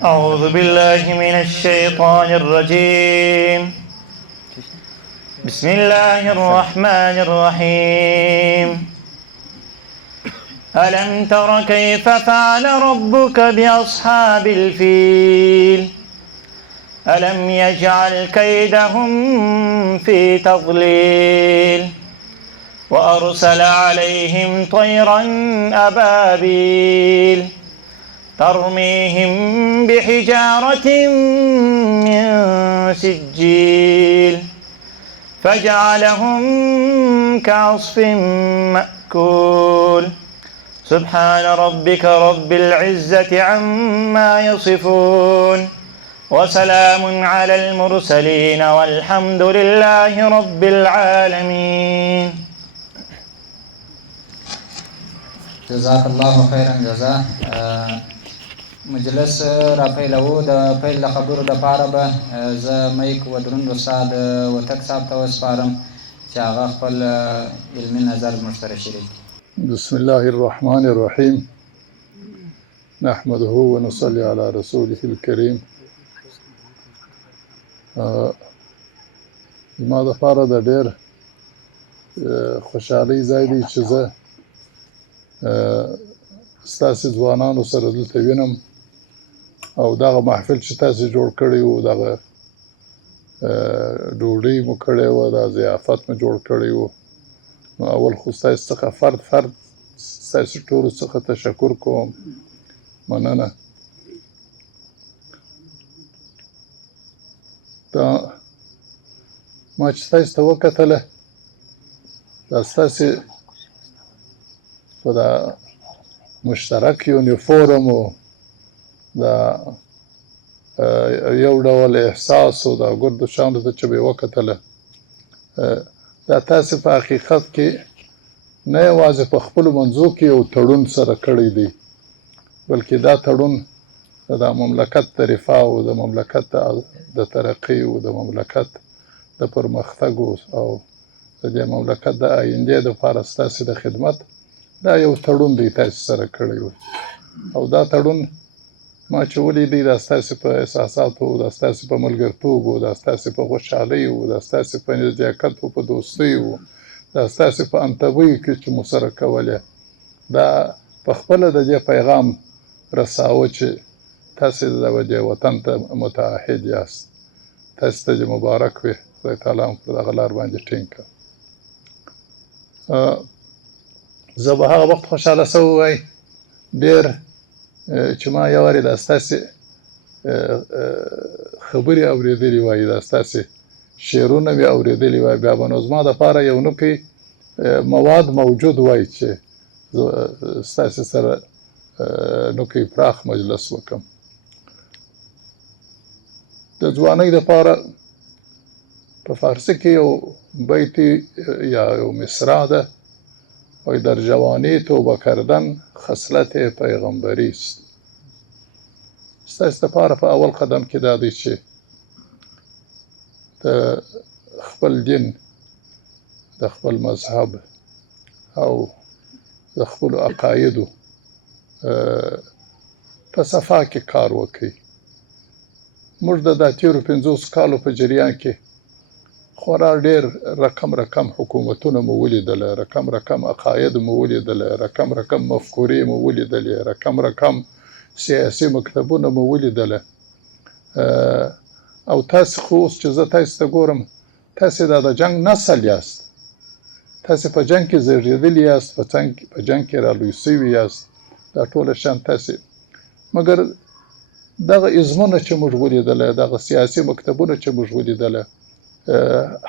أعوذ بالله من الشيطان الرجيم بسم الله الرحمن الرحيم ألم تر كيف فعل ربك بأصحاب الفيل ألم يجعل كيدهم في تضليل وأرسل عليهم طيرا أبابيل ترميهم بحجارة من سجيل فجعلهم كعصف مأكول سبحان ربك رب العزة عما يصفون وسلام على المرسلين والحمد لله رب العالمين جزاک الله خیرا جزا مجلس را پیلوو د پیل د خبرو دپاره به زه میک و دروند استاد وردګ صاحب ته وسپارم چې هغه خپل علمي نظر زموږ سره شریک کړي بسم الله الرحمن الرحیم نحمده ونصلي على رسوله الكريم زما دپاره د ډېر خوشحالۍ ځای دی چې زه ستاسې ځوانانو سره دلته وینم او دغه محفل چې تاسې جوړ کړی و دغه ډوډۍ مو کړې وه دا ضیافت مو جوړ کړی و نو اول خو ستاسې څخه فرد ستاسې ټولو څخه تشکر کوم مننه دا ما چې ستاسې ته وکتله دا ستاسې په دا مشترک یونیفورم و دا یو ډول احساس و دا ګردو شانو ته چې به یې وکتله دا تاسې په حقیقت کې نه یوازې په خپلو منځو کې یو تړون سره کړی دی بلکې دا تړون د مملکت د رفاه او د مملکت د ترقي او د مملکت د پرمختګ او د دې مملکت د آیندې دپاره ستاسې د خدمت دا یو تړون دی تاسې سره کړی و او دا تړون ما چې ولیدی دا ستاسې په احساساتو دا ستاسې په ملګرتوب و دا ستاسې په خوشحالۍ و دا ستاسې په نزدېکت و په دوستۍ و دا ستاسې په همطبعۍ کې چې مو سره کولې دا په خپله د دې پیغام رساوه چې تاسې د وطن ته متعهد یاست. تاسې ته دې مبارک وي، خدای تعالی هم پر دغه لار باندې ټینګ کړه. زه به هغه وخت خوشحاله شوی وای ډېر چې ما یو وارې دا ستاسې خبرې اورېدلې وای، دا ستاسې شعرونه مې اورېدلي وای، بیا به نو زما دپاره یو نوکی مواد موجود وای چې ستاسې سره نوکی پراخ مجلس وکړم. د ځوانۍ دپاره په فارسی کې یو بیتی یا یو مصرع ده، وای در جوانی توبه کردن خصلت پیغمبری است. ستاسې دپاره په اول قدم کې دا دی چې د خپل دین، د خپل مذهب او د خپلو عقایدو په صفا کې کار وکړئ. موږ د دا تېرو 50 کالو په جریان کې خورا ډېر رقم حکومتونه مو ولیدله، رقم عقاید مو ولیدله، رقم مفکورې مو ولیدلې، رقم سیاسي مکتبونه مو ولیدله. او تاسې خو اوس چې زه تاسې ته ګورم، تاسې دا د جنګ نسل یاست، تاسې په جنګ کې زیږېدلي یاست، په جنګ کې رالوی سوي یاست، دا ټوله شیان تاسې. مګر دغه ازمونه چې موږ ولیدله، دغه سیاسي مکتبونه چې موږ ولیدله،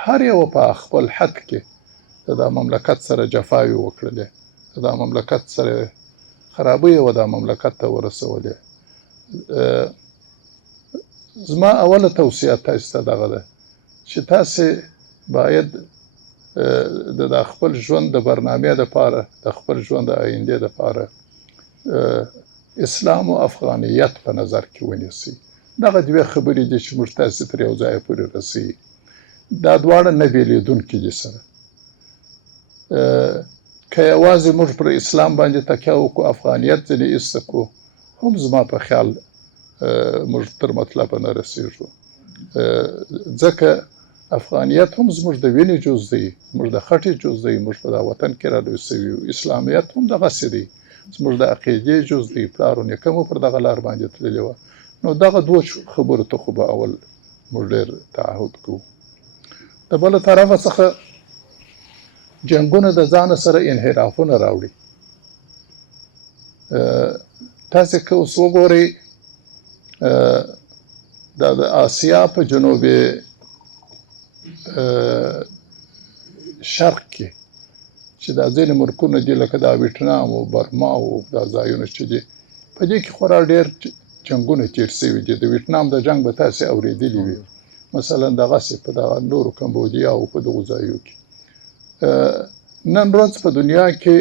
هر یو په خپل حد کې د دا مملکت سره جفاوې وکړلې، د دا مملکت سره خرابۍ و دا مملکت ته ورسولې. زما اوله توصیه تاسې ته دغه ده چې تاسې باید د خپل ژوند د برنامې دپاره، د خپل ژوند د آیندې دپاره اسلام او افغانیت په نظر کې ونیسئ. دغه دوې خبرې دي چې موږ تاسې تر یو ځایه پورې رسوي. دا دواړه نه بېلېدونکي دي سره. که یوازې موږ پر اسلام باندې تکیه وکړو، افغانیت ځینې ایسته کړو، هم زما په خیال موږ تر مطلبه نه رسېږو. ځکه افغانیت هم زموږ د وینې جز دی، زموږ د خټې جز دی، موږ په دا وطن کې رالوی سوي یو. اسلامیت هم دغسې دی، زموږ د عقیدې جز دی، پلار و نیکه مو پر دغه لار باندې تللې وه. نو دغه دوه خبرو ته خو به اول موږ ډېر تعهد کوو. د بله طرفه څخه جنګونه د ځانه سره انحرافونه راوړي. تاسې که اوس وګورئ دا د آسیا په جنوبي شرق کې چې دا ځینې ملکونه دي لکه دا ویتنام او برما او دا ځایونه چې دي، په دې کې خورا ډېر جنګونه تېر سوي دي. د ویتنام د جنګ به تاسې اورېدلي وي، مثلا دغسې په دغه نورو کمبودیا او په دغو ځایو کې. نن ورځ په دنیا کې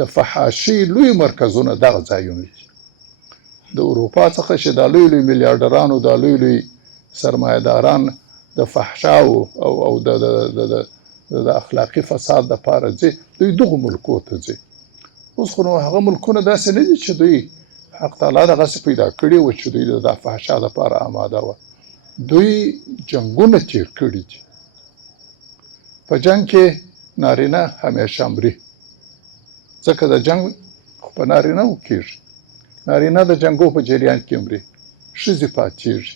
د فحاشۍ لوی مرکزونه دغه ځایونه دي. د اروپا څخه چې دا لوی میلیارډرانو، دا لوی سرمایه‌داران د فحشاو او د اخلاقي فساد دپاره ځي، دوی دغو ملکو ته ځي. اوس خو نو هغه ملکونه داسې نه دي چې دوی حق تعالی دغسې پیدا کړي وه چې دوی د فحشا دپاره آماده وه. دوی جنګونه تېر کړي دي. په جنګ کې نارینه همیشه مري، ځکه د جنګ خو په نارینهو کېږي. نارینه د جنګو په جریان کې مري، ښځې پاتېږي.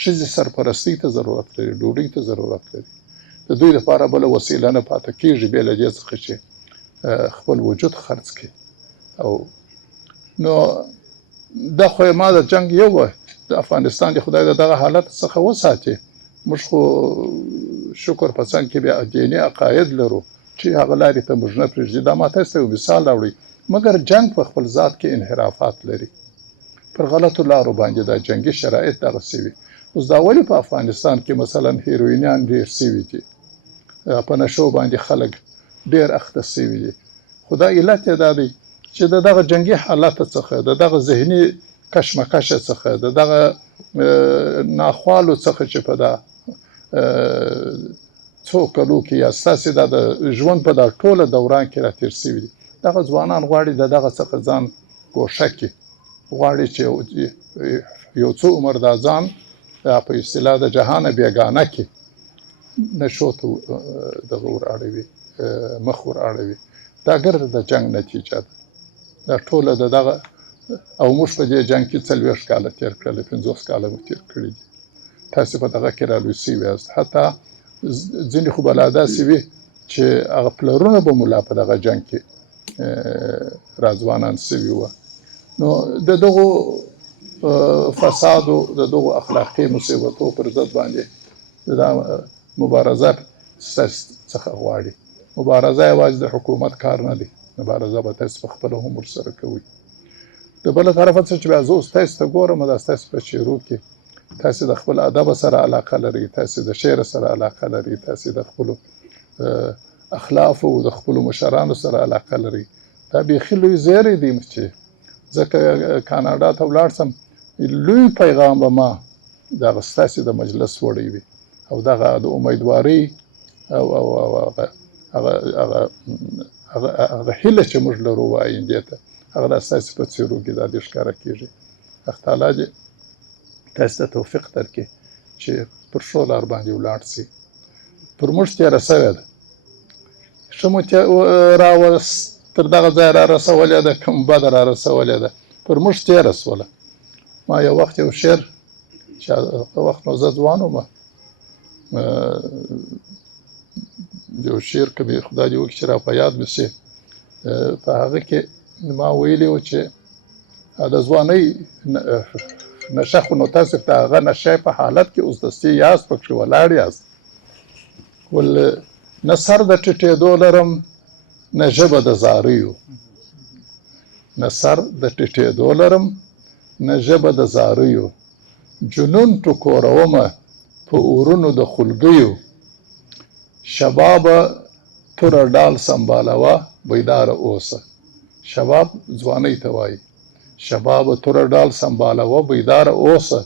ښځې سرپرستۍ ته ضرورت لري، ډوډۍ ته ضرورت لري. د دوی لپاره بله وسیله نه پاتې کېږي بې له دې څخه چې خپل وجود خرڅ کړي. او نو دا خو ما د جنګ یو د افغانستان د خدای د دغه حالت څخه وساتي. موږ خو شکر په څنګ کې بیا دیني عقاید لرو چې هغه لارې ته موږ نه پرېږدي. دا ما تاسو ته یو مثال راوړی. مګر جنګ په خپل ذات کې انحرافات لري، پر غلطو لارو باندې دا جنګي شرایط دغسې وي. اوس دا ولې په افغانستان کې مثلا هیروینیان ډېر سوي دي، په نشو باندې خلک ډېر اخته سوي دي؟ خو دا علت یې دا دی چې د دغه جنګي حالت څخه، د دغه ذهني کشمکشه څخه، د دغه ناخوالو څخه چې په دا څو کلو کې یا ستاسې دا د ژوند په دا ټوله دوران کې راتېر سوي دي. دغه ځوانان غواړي د دغه څخه ځان ګوښه کړي، غواړي چې یو څو عمر دا ځان په اصطلاح د جهانه بېګانه کړي، نشو ته دغه ور اړوي، مخ ور اړوي. دا ګرد د جنګ نتیجه ده. دا ټوله د دغه او موږ په دې جنګ کې 40 کاله تېر کړل 50 کاله مو تېر کړي دي تاسو په دغه کې رالوی سوي یاست حتی ځینې خو به لا داسې وي چې هغه پلرونه به مو لا په دغه جنګ کې راځوانان سوي وه نو د دغو فسادو د دغو اخلاقي مصیبتو پر ضد باندې دا مبارزه ستاسو څخه غواړي مبارزه یوازې د حکومت کار نه دی مبارزه به تاسو په خپله هم ورسره کوئ د بله طرفه څه چې بیا زه اوس تاسو ته ګورم دا ستاسو په شعرو کې تاسو د خپل ادب سره علاقه لرئ تاسو د شعر سره علاقه لرئ تاسو د خپلو اخلاف او د خپلو مشرانو سره علاقه لرئ دا بیخي لوی زیری دی چې ځکه کاناډا ته ولاړ سم لوی پیغام به ما دغه ستاسو د مجلس وړی وي او دغه د امیدوارۍ او هغه هیله چې موږ لرو آیندې ته هغه د ستاسو په څېرو کې دا دې ښکاره کېږي حق تعالی دې تاسو ته توفیق درکړي چې پر ښو لار باندې ولاړ سئ پر موږ تېره سوې ده ښه مو تر دغه ځای را رسولې ده کوم بده را رسولې ده پر موږ تېره سوله ما یو وخت یو شعر چې هغه وخت نو زه ځوان وم یو شعر که مې خدای دې وکړي چې را په یاد مې سي په هغه کې ما ویلي و چې د ځوانۍ نشه خو نو تاسو ته هغه نشه په حالت کې اوس دستي یاست پکښې ولاړ یاست ول نه سر د ټیټېدو لرم نه ژبه د زاریو نه سر د ټیټېدو لرم نه ژبه د زاریو جنون ټکورومه په اورونو د خلګیو شبابه توره ډال سنبالوه بیداره اوسه شباب ځوانۍ ته وایي شبابه توره ډال سنبالوه بیداره اوسه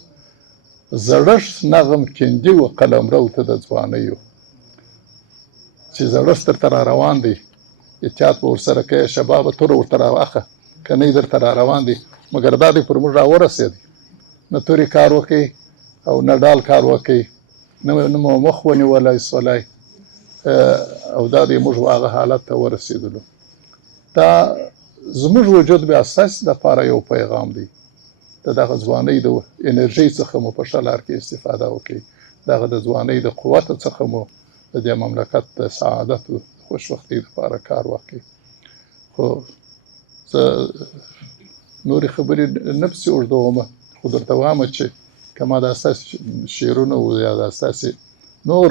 زړښت نغم کندي و قلمرو ته د ځوانیو چې زړښت درته را روان دی احتیاط به ورسره کوې شبابه توره ورته راواخه که نه درته را روان دی مګر دا دی پر موږ راورسېدی نه تورې کار وکئ او نه ډال کار وکئ نه مو مخ ونیولی سولی او دا دی موږ هغه حالت ته ورسېدلو دا زموږ وجود بیا ستاسو دپاره یو پیغام دی د دغه ځوانۍ د انرژۍ څخه مو په ښه لار کې استفاده وکړئ دغه د ځوانۍ د قوت څخه مو د دې مملکت د سعادت او خوشبختۍ لپاره کار وکړئ خو زه نورې خبرې نه پسې اوږدومه خو درته وایم چې که ما دا ستاسې شعرونه و یا دا ستاسې نور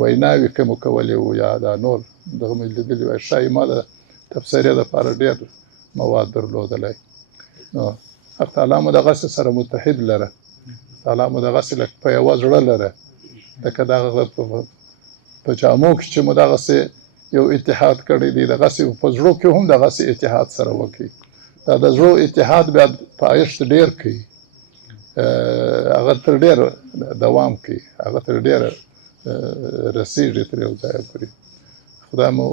ویناوې که مو کولې وو یا دا نور دغه مې لیدلي وای ښایي ما د تبصرې دپاره ډېر مواد درلودلی نو حق تعالی مو دغسې سره متحد لره تعالی مو دغسې لکه په یوه زړه لره لکه دغه په جامو کې چې مو دغسې یو اتحاد کړی دی دغسې په زړو کې هم دغسې اتحاد سره وکړي دا د زړو اتحاد بیا پایښت ډېر کوي هغه تر ډېره دوام کوي هغه تر ډېره رسېږي تر یو ځایه پورې خدای مو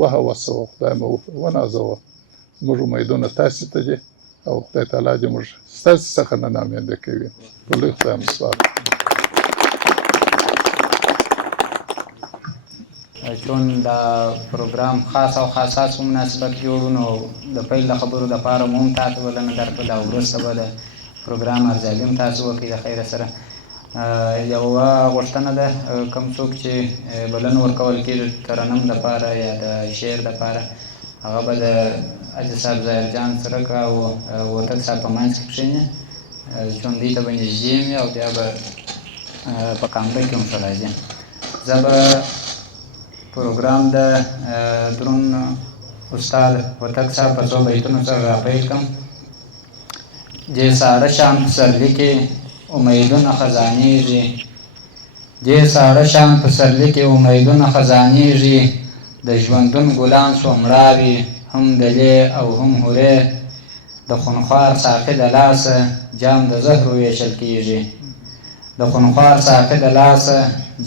وهوسوه خدای مو ونازوه زموږ امیدونه تاسې ته دي او خدای تعالی دې موږ ستاسې څخه نه ناامېده کوي په لوی خدای مو سپارو چون دا پروګرام خاص او خاص مناسبت جوړو نو د پیل د خبرو دپاره مو هم تاسو بلنه درکړله او وروسته به د پروګرام ارزیابي هم تاسو وکړئ د خیره سره یوه غوښتنه ده کوم څوک چې بلنه ورکول کېږي ترنم دپاره یا د شعر دپاره هغه به د حاجي صاحب ظاهر جان سرک او وتک صاحب په منځ کې کښېني چون دوی ته به نږدې وي او بیا به په کامره کې هم ښه راځي زه به پروګرام د درون استاد وتک صاحب په څو بیتونو سره راپیل کړم جې ساړه شام پسرلي کې امیدونه خزانېږي جې ساړه شام پسرلي کې امیدونه خزانېږي د ژوندون ګلان شو مړاوي هم دلې او هم هورې د خونخوار ساقي د لاسه جام د زهرو ویشل کېږي د خونخوار ساقي د لاسه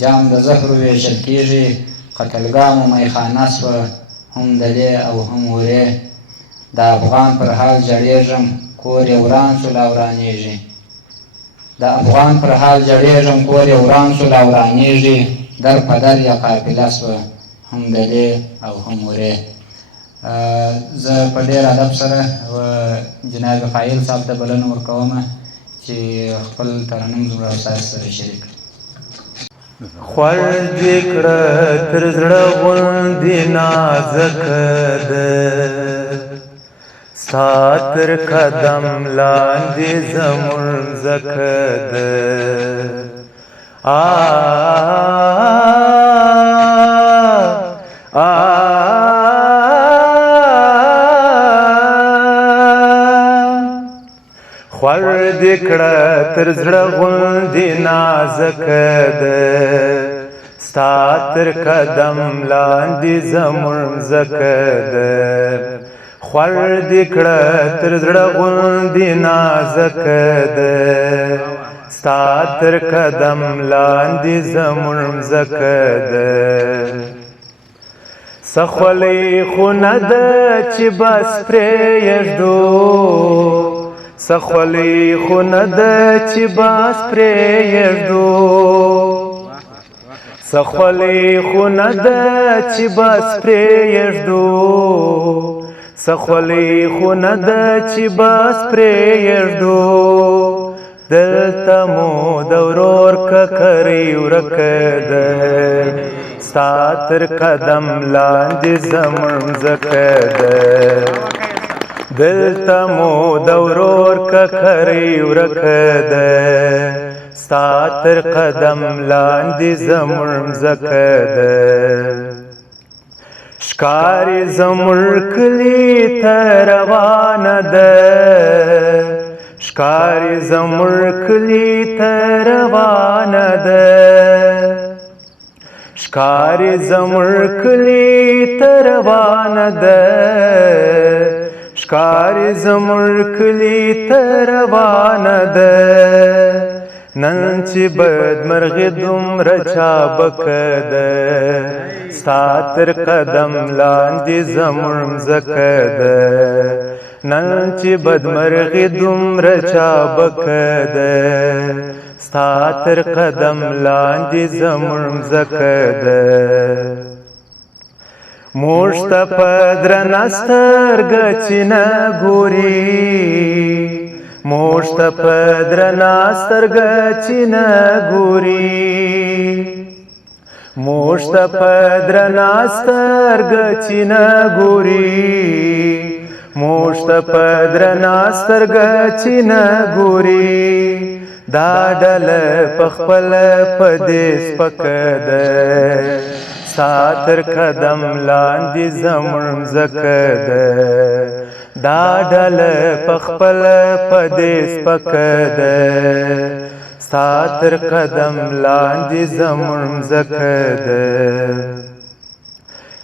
جام د زهرو ویشل کېږي قتلګاه مو میخانه سوه هم دلې او هم هورې د افغان پر حال جړېږم کور یې وران شو لا ورانېږي د افغان پر حال جړېږم کور یې وران شو لا ورانېږي در په در یې قافله سوه هم دلې او هم هورې زه په ډېر ادب سره جناب فایل صاحب ته بلنه ورکوم چې خپل ترنم زموږ استاد سره شریک کړي. خوړ دې کړه تر زړه غوندې نازکه ده، ستا تر قدم لاندې زموږ مځکه ده. خوړ دې کړه تر زړه غوندې نازکه ده، ستا تر قدم لاندې زموږ مځکه ده. خوړ دې کړه تر زړه غوندې نازکه ده، ستا تر قدم لاندې زموږ مځکه ده. سخولې خو نه ده چې بس پرېږدو، سخولې خو نه ده چې بس پرېږدو، سخولې خو نه ده چې بس پرېږدو، سخولې خو نه ده چې بس پرېږدو. دلته مو د ورور ککرۍ ورکه ده، ستا تر قدم لاندې زموږ مځکه ده. دلته مو د ورور ککرۍ ورکه ده، ستا تر قدم لاندې زموږ مځکه ده. ښکاري زموږ کلي ته روانه ده، ښکاري زموږ کلي ته روانه ده، ښکاري زموږ کلي ته روانه ده، ښکاري زموږ کلي ته روانه ده. نن چې بدمرغي دومره چابکه ده، ستا تر قدم لاندې زموږ مځکه ده. نن چې بدمرغي دومره چابکه ده، ستا تر قدم لاندې زموږ مځکه ده. موږ ته په درنه سترګه چې نه ګوري، موږ ته په درنه سترګه چې نه ګوري، موږ ته په درنه سترګه چې نه ګوري، موږ ته په درنه سترګه چې نه ګوري. دا ډله پخپله په دې سپکه ده، ستا تر قدم لاندې زموږ مځکه ده. دا ډله پخپله په دې سپکه ده، ستا تر قدم لاندې زموږ مځکه ده.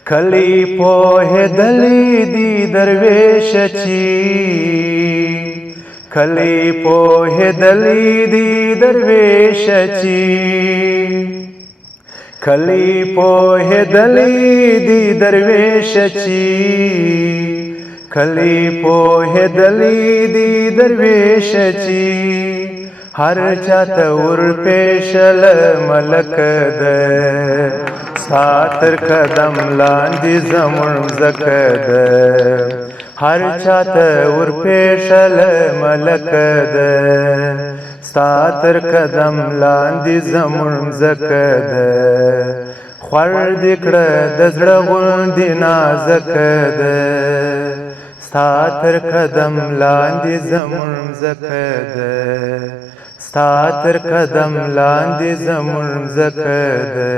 کلی پوهېدلې دي درویشه چې، کلی پوهېدلې دي درویشه چې، کلی پوهېدلې دي درویشه چې، کلی پوهېدلې دي درویشه چې. هر چاته ورپېښله ملکه ده، ستا تر قدم لاندې زموږ مځکه ده. هر چاته ورپېښله ملکه ده، ستا تر قدم لاندې زموږ مځکه ده. خوړ دې کړه د زړه غوندې نازکه ده، ستا تر قدم لاندې زموږ مځکه ده، ستا تر قدم لاندې زموږ مځکه ده.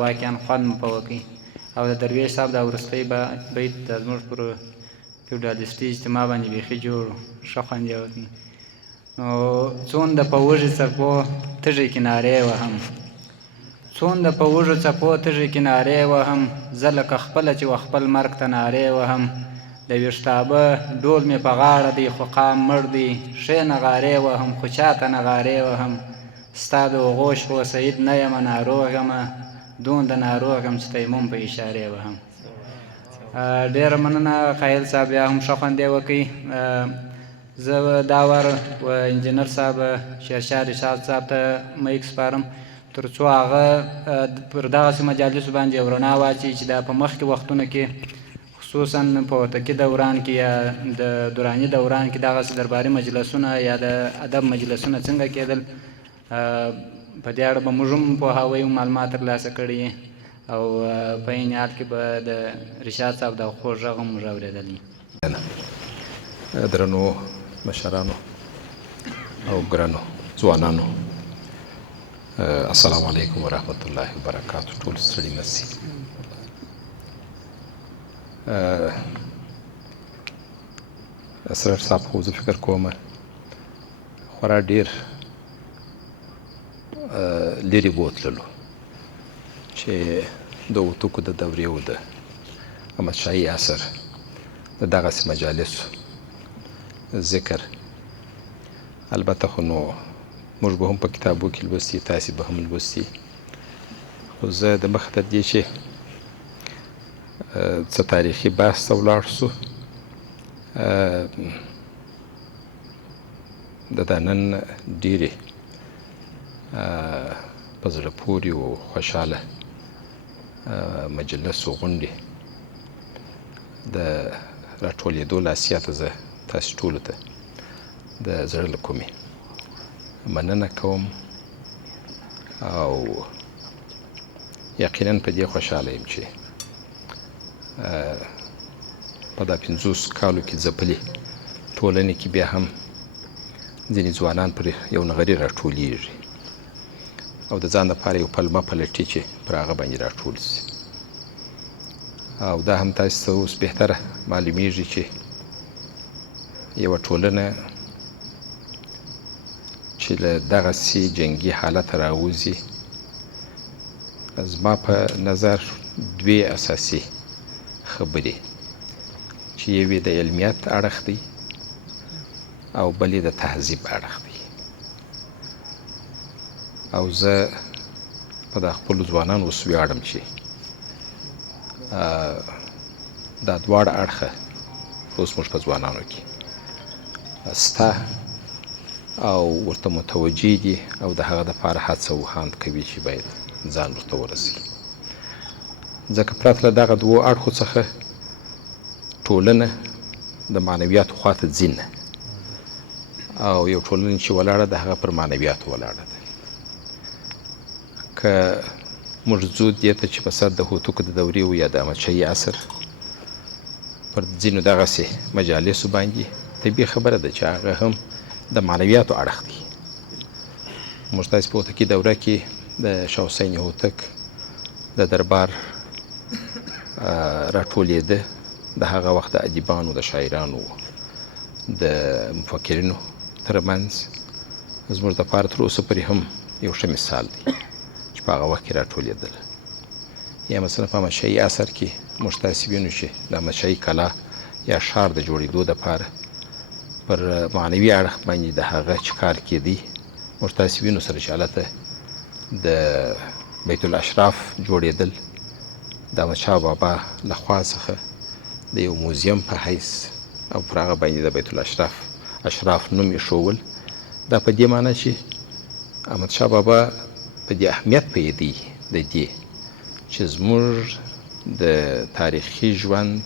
واقعا خوند مو په وکړي. او د درویش صاحب دا وروستی بیت د زموږ پر فیوډالیستي اجتماع باندې بیخي جوړ ښه خوند یې وکړي. نو څون د په وږي څپو تږي کنارې وهم، څون د په وږو څپو تږي کنارې وهم، زه لکه خپله چې و خپل مرګ ته نارې وهم. د ویښتابه ډول مې په غاړه دی خو قام مړ دی، ښې نغارې وهم خو چاته نغارې وهم. ستا د هغو شپو سعید نه یمه ناروغ دومره ناروغ یم چې تیمم په اشارې وهم. ډېره مننه قایل صاحب، بیا هم ښه خوند یې وکړئ. زه دا وار انجینر صاحب شیرشاه رشاد صاحب ته میک سپارم تر څو هغه پر دغسې مجالسو باندې یو رڼا واچوي چې دا په مخکې وختونو کې خصوصا په هوتکي دوران کې یا د دوراني دوران کې دغسې درباري مجلسونه یا د ادب مجلسونه څنګه کېدل، په دې اړه به موږ هم پوهاوی معلومات ترلاسه کړي او په عین حال کې به د رشاد صاحب د خوږ غږ هم موږ اورېدلی. درنو مشرانو او ګرانو ځوانانو، السلام علیکم ورحمت الله وبرکاتو. ټول ستړي مه شئ. اسرار صاحب خو زه فکر کوم خورا ډېر لرې بوتللو چې د هوتکو د دورې و د احمدشاهي عصر د دغسې مجالسو ذکر. البته خو نو موږ به هم په کتابو کې لوستي، تاسې به هم لوستي، خو زه د مخ تر دې چې څه تاریخي بحث ته ولاړ سو، د دا نن ډېرې په زړه پورې و خوشحاله مجلس و غونډې د راټولېدو لاسیاته زه تاسې ټولو ته د زړه له کومې مننه کوم او یقینا په دې خوشحاله یم چې په دا 50 کالو کې ځپلې ټولنې کې بیا هم ځینې ځوانان پر یو نغري راټولېږي او د ځان لپاره یو پلمه پلټي چې پر هغه باندې راټول شي. او دا هم تاسو ته اوس بهتره معلومیږي چې یوه ټولنه چې له دغسې جنګي حالته راوځي، زما په نظر دوې اساسي خبرې چې یوې د علمیت اړخ دی او بلې د تهذیب اړخ دی. او زه په دا خپلو ځوانانو اوس ویاړم چې دا دواړه اړخه اوس موږ په ځوانانو کې سته او ورته متوجه دي او د هغه دپاره هڅه و هاند کوي چې باید ځان ورته ورسوي. ځکه پرته له دغه دوو اړخو څخه ټولنه د معنویاتو خواته ځي نه، او یو ټولنه چې ولاړه ده هغه پر معنویاتو ولاړه ده. که موږ ځو دې ته چې په سر د هوتکو د دورې و یا د احمدشاهي عصر پر ځینو دغسې مجالسو باندې طبیعي خبره ده چې هغه هم د معنویاتو اړخ دی. موږ تاسې په هوتکي دوره کې د شاه حسین هوتک د دربار راټولېده، د هغه وخت د ادیبانو، د شاعرانو، د مفکرینو ترمنځ زموږ دپاره تر اوسه پورې هم یو ښه مثال دی چې په هغه وخت کې راټولېدل. یا مثلا په احمدشاهي عصر کې موږ تاسې وینو چې د احمدشاهي کلا یا ښار د جوړېدو دپاره پر معنوي اړخ باندې د هغه چې کار کېدی، موږ تاسې وینو سره چې هلته د بیت الاشراف جوړېدل د احمدشاه بابا له خوا څخه د یو موزیم په حیث او پر هغه باندې د بیت الاشراف نوم ایښول. دا په دې معنی چې احمدشاه بابا په دې اهمیت پوهېدی د دې چې زموږ د تاریخي ژوند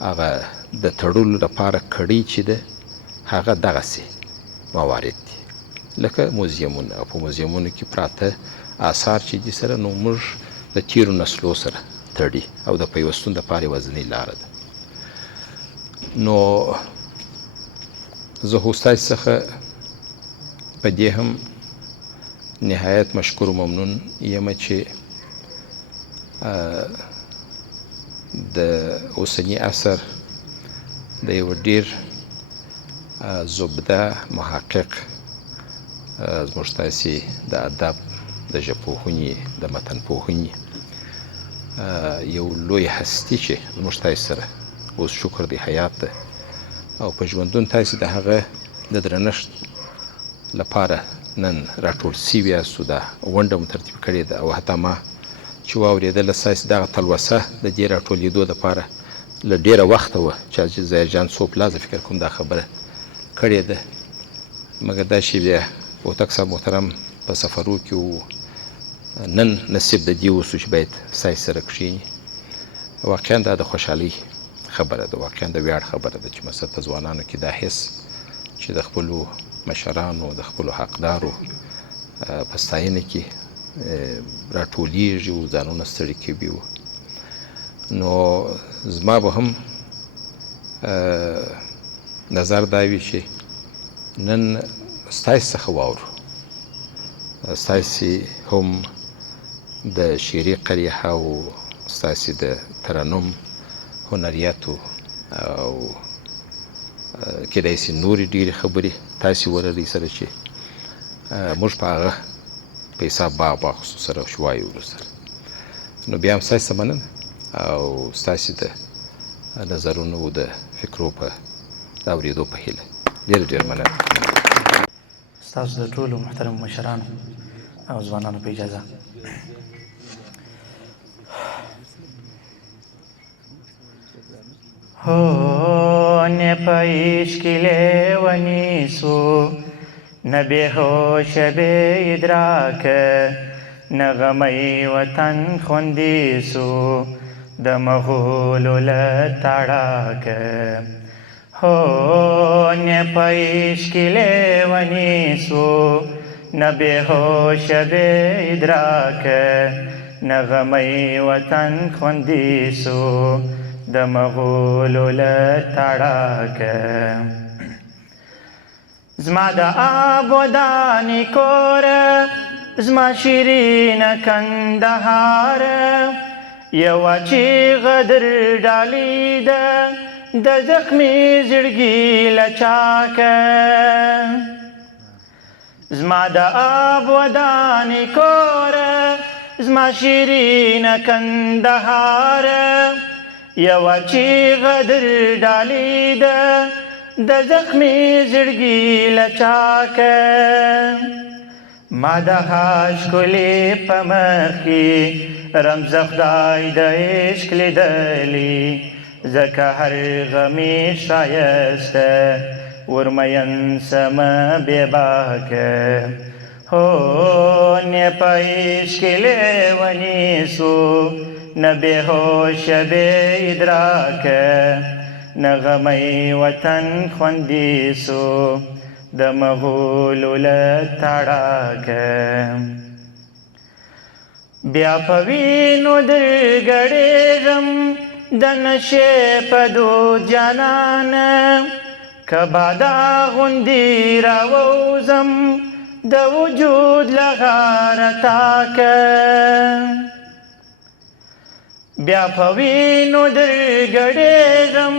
هغه د تړلو لپاره کړۍ چې ده هغه دغسې موارد دي لکه موزیمونه، او په موزیمونو کې پراته آثار چې دي سره نو موږ د تیرو نسلو سره تړي او د پیوستون دپاره یوازینۍ لاره ده. نو زه خو ستاسې څخه په دې هم نهایت مشکور و ممنون یم چې د اوسني عصر د یو ډېر زبده محقق زموږ تاسې د ادب، د ژبپوهنې، د متنپوهنې یو لوی هستي چې زموږ تاسې سره اوس شکر دی حیات ده او په ژوندون تاسې د هغه د درنښت لپاره نن راټول سوي یاستو دا غونډه مو ترتیب کړې ده او حتی ما چې واورېدله ستاسې دغه تلوسه د دې راټولېدو دپاره له ډېره وخته وه چې حاجي ظاهر جان څو پلا زه فکر کوم دا خبره کړې ده مګر دا شی بیا هوتک صاحب محترم په سفرو کې و نن نصیب د دې اوسو چې باید ستاسې سره کښېني واقعا دا د خوشحالۍ خبره ده واقعا د ویاړ خبره ده چې مثلا په ځوانانو کې دا حس چې د خپلو مشرانو د خپلو حقدارو په ستاینه کې راټولیږي او ځانونه ستړي کوي نو زما به هم نظر دا وي چې نن ستاسې څخه واورو ستاسې هم د شعري قریحه او ستاسې د ترنم هنریاتو او کیدای شي نورې ډېرې خبرې تاسې ولرئ سره چې موږ په هغه په حساب باغ واخیستو سره وایو ورسره نو بیا هم ستاسې ته مننه او ستاسې د نظرونو او د فکرو په د اورېدو په هیله ډېره ډېره مننه ستاسو د ټولو محترمو مشرانو او ځوانانو په اجازه نه په عشق لیونیسو نه بېهوشه بې ادراکه نه غمی وطن خوندي سو د مغولو له تاړاکه هو نه په عشق لیونی سو نه بېهوشه بې ادراکه نه غمی وطن خوندي سو د مغولو له تاړاکه زما د آب و دانې کوره زما شیرینه کندهار یوه چیغه در ډالۍ ده د زخمي زړګي له چاکه زما د آب و دانې کوره زما شیرینه کندهار یوه چیغه در ډالۍ ده د زخمي زړګي له چاکه ما د ها ښکلې په مخ کې رمزه خدای د عشق لیدلي ځکه هر غمي ښایسته ورمین سمه بېباکه هو نه په عشق لیونی سو نه بېهوشه بې ادراکه نه غمی وطن خوندي سو د مغولو له تاړاکه بیا په وینو در ګډېږم د نشې په دود جانانه که بادا غوندې راووځم د وجود له غاره تاکه بیا په وینو در ګډېږم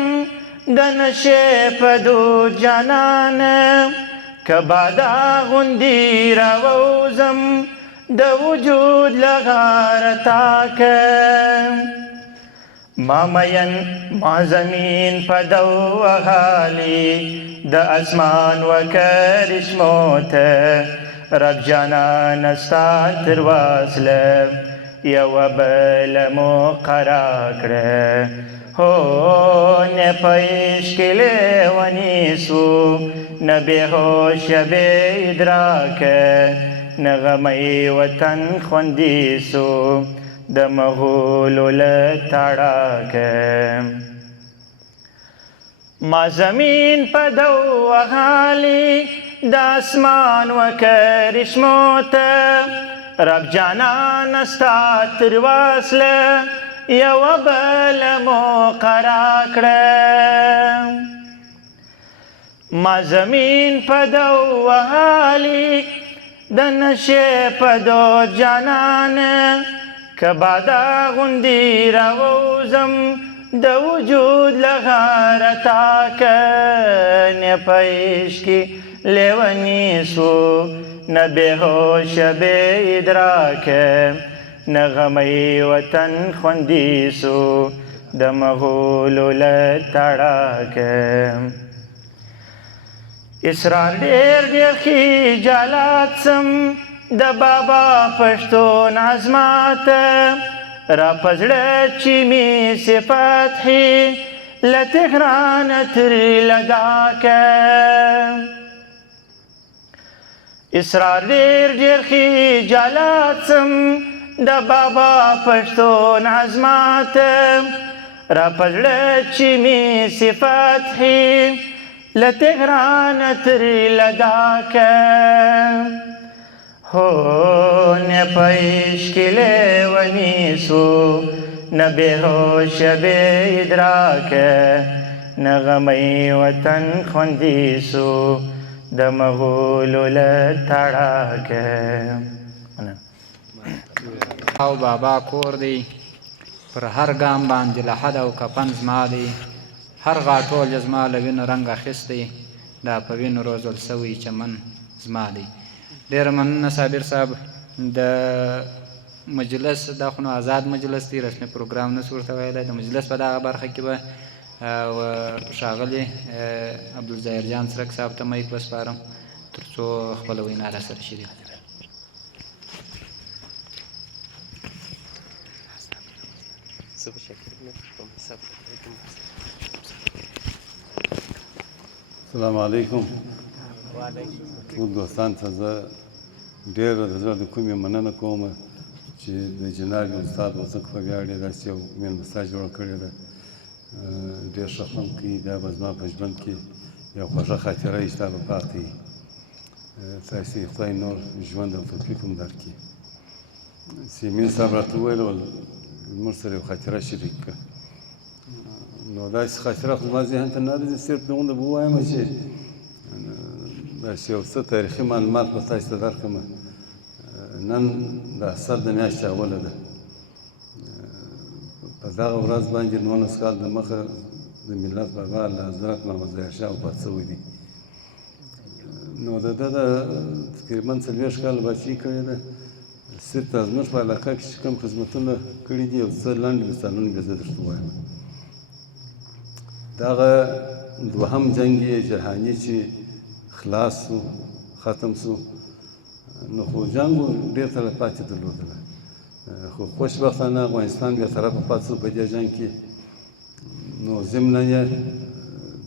د نشې په دود جانانه که بادا غوندې راووځم د وجود له غاره تاکه ما مین ما زمین په دو وهالي د اسمان و کرشمو ته رب جانانه ستا تر وصله یوه بله مقرا کړه هو نه په عشق لیونی سو نه بېهوشه بې ادراکه نه غمی وطن خوندي سو د مغولو له تاړاکه ما زمین په دو وهالي د اسمان و کرشمو ته رب جانانه ستا تر وصله یوه بله مقرا کړه ما زمین په دو وهالي د نشې په دود جانانه که بادا غوندې راووځم د وجود له غاره تاکه نه په عشق لیونی سو نه بېهوشه بې ادراکه نه غمی وطن خوندي سو د مغولو له تاړاکه اسرار ډېر ډېر خجالات سم د بابا پښتون عظمت را پزړه چې می صفات هي له تهران تر لداکه اسرار ډېر ډېر خجالات سم د بابا پښتون عظمت را پزړه چې می صفات هي له تهران تر لداکه هو نه پېښ کې لیونیسو نه بېهوش بې ادراکه نه غمی وطن خوندیسو د مغولو له تړاکه او بابا کور دی پر هر ګام باندې لحد او کفن زما دی هر غاټول زما له وینو رنګ اخیستی دا په وینو روزل سوی چمن زما دی. ډېره مننه صابر صاحب. د مجلس دا خو نو آزاد مجلس دی، رسمي پروګرام نه ورته ویلی. د مجلس په دغه برخه کې به ښاغلي عبدالظاهر جان څرک صاحب ته مایک وسپارم تر څو خپله وینا را سره شریک کړي. السلام علیکم. ټول دوستان ته زه ډېره د زړه د کومې مننه کوم چې د جناب استاد وثق په ویاړ یې داسې یو مېلمستیا جوړه کړې ده. ډېر ښه خوند کوي. دا به زما په ژوند کې یو خوږه خاطره وي چې دا به پاتې وي. تاسې خدای نور ژوند او توفیق هم درکړي. سیمین صاحب راته وویل زموږ سره یو خاطره شریک کړه. نو داسې خاطره خو زما ذهن ته نه راځي، صرف دغومره به ووایم چې داسې یو څه تاریخي معلومات به تاسو ته درکړم. نن د اسد د میاشتې اوله ده. په دغه ورځ باندې 19 کال د مخه د ملت بابا له حضرت محمد ظاهر شاه وفات شوی دی. نو د ده د تقریبا 40 کاله بچي کړې ده. صرف زموږ په علاقه کې چې کوم خدمتونه کړي دي یو څه لنډ مثالونه به زه درته ووایم. دغه دوهم جنګ جهاني چې خلاص سو، ختم سو، نو خو جنګ ډېر تلفاتې درلودله، خو خوشبختانه افغانستان بې طرفه پاتې سو په دې جنګ کې. نو ضمنا یې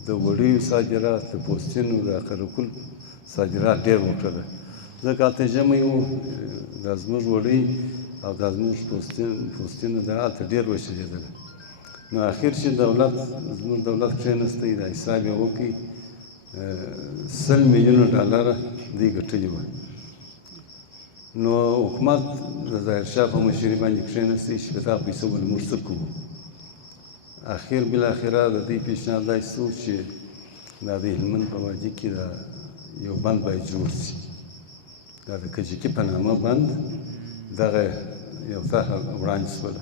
د وړیو صادرات، د پوستینو، د قرقل صادرات ډېر وکړله. ځکه هلته ژمی و، دا زموږ وړۍ او دا زموږ پوستینو دا هلته ډېر وشلېدله. نو اخر چې زموږ دولت کښېنستی، دا حساب یې وکړي 100 میلیونه ډالره دوی ګټلي وه. نو حکومت د ظاهرشاه په مشري باندې کښېنستی چې په دغه پیسو باندې موږ څه کوو. اخر بالاخره د دوی پیشنهاد داسې شو چې دا د هلمند په وادي کې دا یو بند باید جوړ شي. دا د کجکي په نامه بند دغه یو طرحه وړاندې شوله.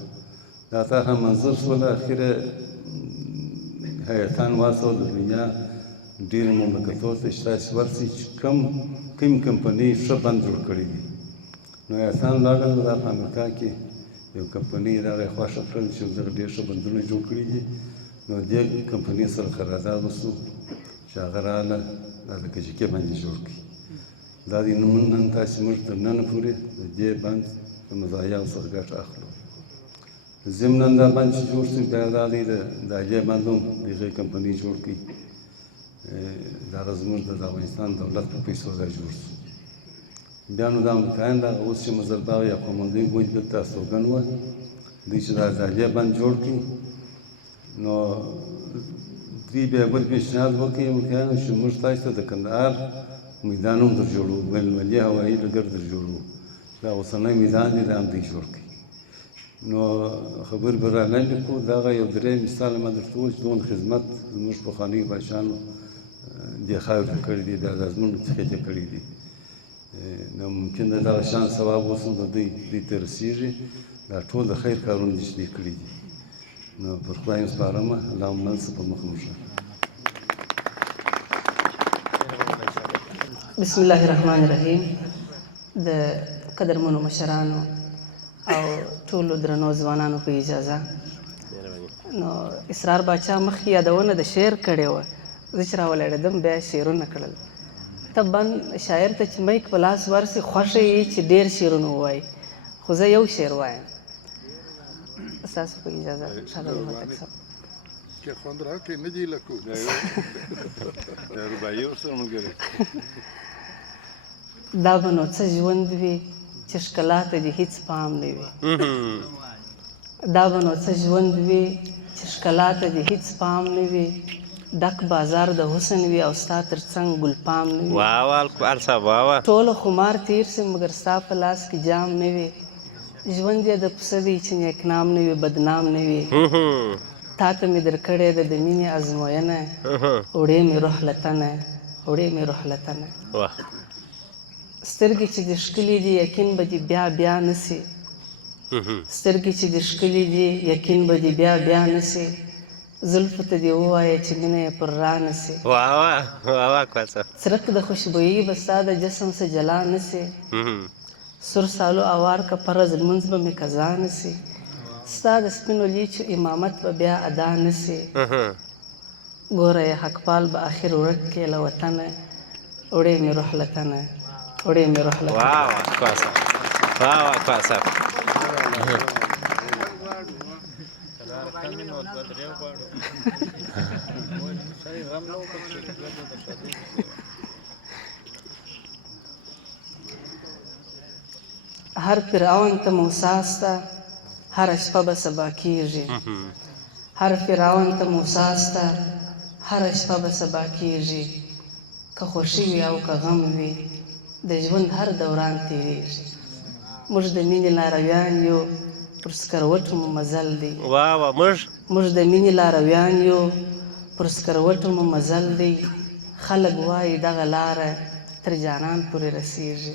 دا طرحه منظور شوله. اخره هیاتان واستول د دنیا ډېرو مملکتونو ته چې تاسې ورشئ چې کوم کمپنۍ ښه بند جوړ کړی دي. نو هیاتان لاړل. دا په امریکا کې یو کمپنۍ دغه یې خوښه کړل چې دغه ډېر ښه بندونه جوړ کړي دي. نو دې کمپنۍ سره قرارداد وشو چې هغه راغله دا د کجکي باندې جوړ کړي. دا دی نن تاسې موږ تر ننه پورې د دې بند د مزایاو څخه ګټه اخلو. ضمنا دا بند چې جوړ شو بیا دا دی د عالیه بند هم د هغې کمپنۍ جوړ کړي. دغه زموږ د افغانستان دولت په پیسو دا جوړ شو. بیا نو د امریکایان دغه اوس چې مزرباغ یا قومندوی بوج دلته استوګن وه، دوی چې دا عالیه بند جوړ کړي، نو دوی بیا بل پیشنهاد وکړي امریکایانو چې موږ تاسو ته د کندهار میدان هم در جوړو، بین المللي هوایي ډګر در جوړو. دا اوسنی میدان دی دا هم دوی جوړ کړي. نو خبر به را لنډې کړو. دغه یو درې مثال ما درته وویل چې دومره خدمت زموږ پخوانیو بادشاهانو دې خاورې ته کړي دي، بیا دا زموږ څخه یې کړي دي. نو ممکن د دغه شان ثواب اوس هم د دوی ته رسېږي. دا ټول د خیر کارونه دي چې دوی کړي دي. نو پر خدای یم سپارمه. اللهم نن څه په مخ مو شه. بسم الله الرحمن الرحیم. د قدرمنو مشرانو او ټولو درنو ځوانانو په اجازه، نو اسرار باچا مخکې یادونه د شعر کړې وه، زه چې راولاړېدم بیا شعرونه کړل. طبعا شاعر ته چې میک په لاس ورسي خوښه یې چې ډېر شعرونه ووایي خو زه یو شعر وایم ستاسو په اجازه ښاغلي هوتک صاحب که خوند راکړې نه دي لکو رباعي ورسره ملګری دا به نو څه ژوند وي چې ښکلا ته دې هېڅ پام نه وي دا به نو څه ژوند وي چې ښکلا ته دې هېڅ پام نه وي ډک بازار د حسن وي او ستا تر څنګ ګل پام نه وي ټوله خمار تیر سي مګر ستا په لاس کې جام نه وي ژوند یې د پسه دی چې نیکنام نه وي بدنام نه وي تا ته مې درکړې ده د مینې ازموینه وړې مې روح له تنه وړې مې روح له تنه سترګې چې دې ښکلي دي یقین به دې بیا بیا نه سي سترګې چې دې ښکلي دي یقین به دې بیا بیا نه سي زلفو ته دې ووایه چې مینه یې پر را نه سي څرک د خوشبویي به ستا د جسم څه جلا نه سي سر سالو اوار که فرض لمونځ به مې قضا نه سي ستا د سپینو لیچو امامت به بیا ادا نه سي ګوره یې حقپال به آخر ورک کې له وطنه وړې مې روح له تنه وړې مې روح له هر فرعون ته موسی سته هره شپه به سبا کېږي هر فرعون ته موسی سته هره شپه به سبا کېږي که خوښي وي او که غم وي د ژوند هر دوران تېرېږي موږ د مینې لارویان یو پر سکروټو مو مزل دی موږ د مینې لارویان یو پر سکروټو مو مزل دی خلک وایي دغه لاره تر جانان پورې رسېږي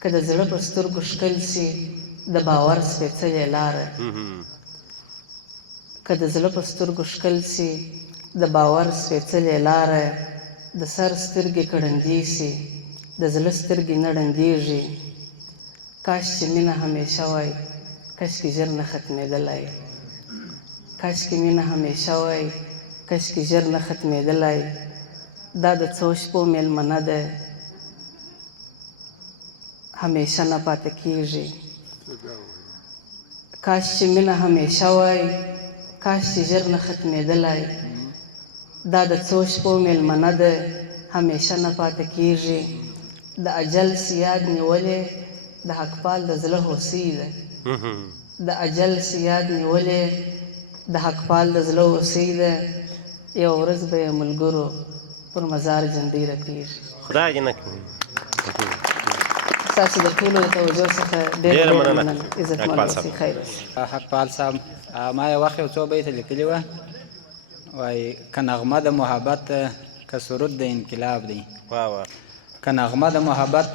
که د زړه په سترګو ښکل سي د باور سپېڅلې لاره که د زړه په سترګو ښکل سي د باور سپېڅلې لاره د سر سترګې کړندې سي د زړه سترګې نه ړندېږي کاش چې مینه همیشه وای کاشکې ژر نه ختمېدلی کاشکې مینه همیشه وای کاشکې ژر نه ختمېدلی دا د څو شپو میلمنه ده همیشه نه پاتې کېږي کاش چې مینه همیشه وای کاش چې ژر نه ختمېدلی دا د څو شپو میلمنه ده همیشه نه پاتې کېږي د اجل سیاد نیولې د حقپال د زړه هوسۍ ده د اجل سیاد نیولې د حقپال د زړه هوسۍ ده یوه ورځ به یې ملګرو پر مزار جنډۍ رپېږي ستاسو د ټولو د توجه څخه ډېره مننه عزتمن اوسئ خیر حقپال صاحب ما یو وخت یو څو بیته لیکلي وه وایي که نغمه د محبت که سرود د انقلاب دی که نغمه د محبت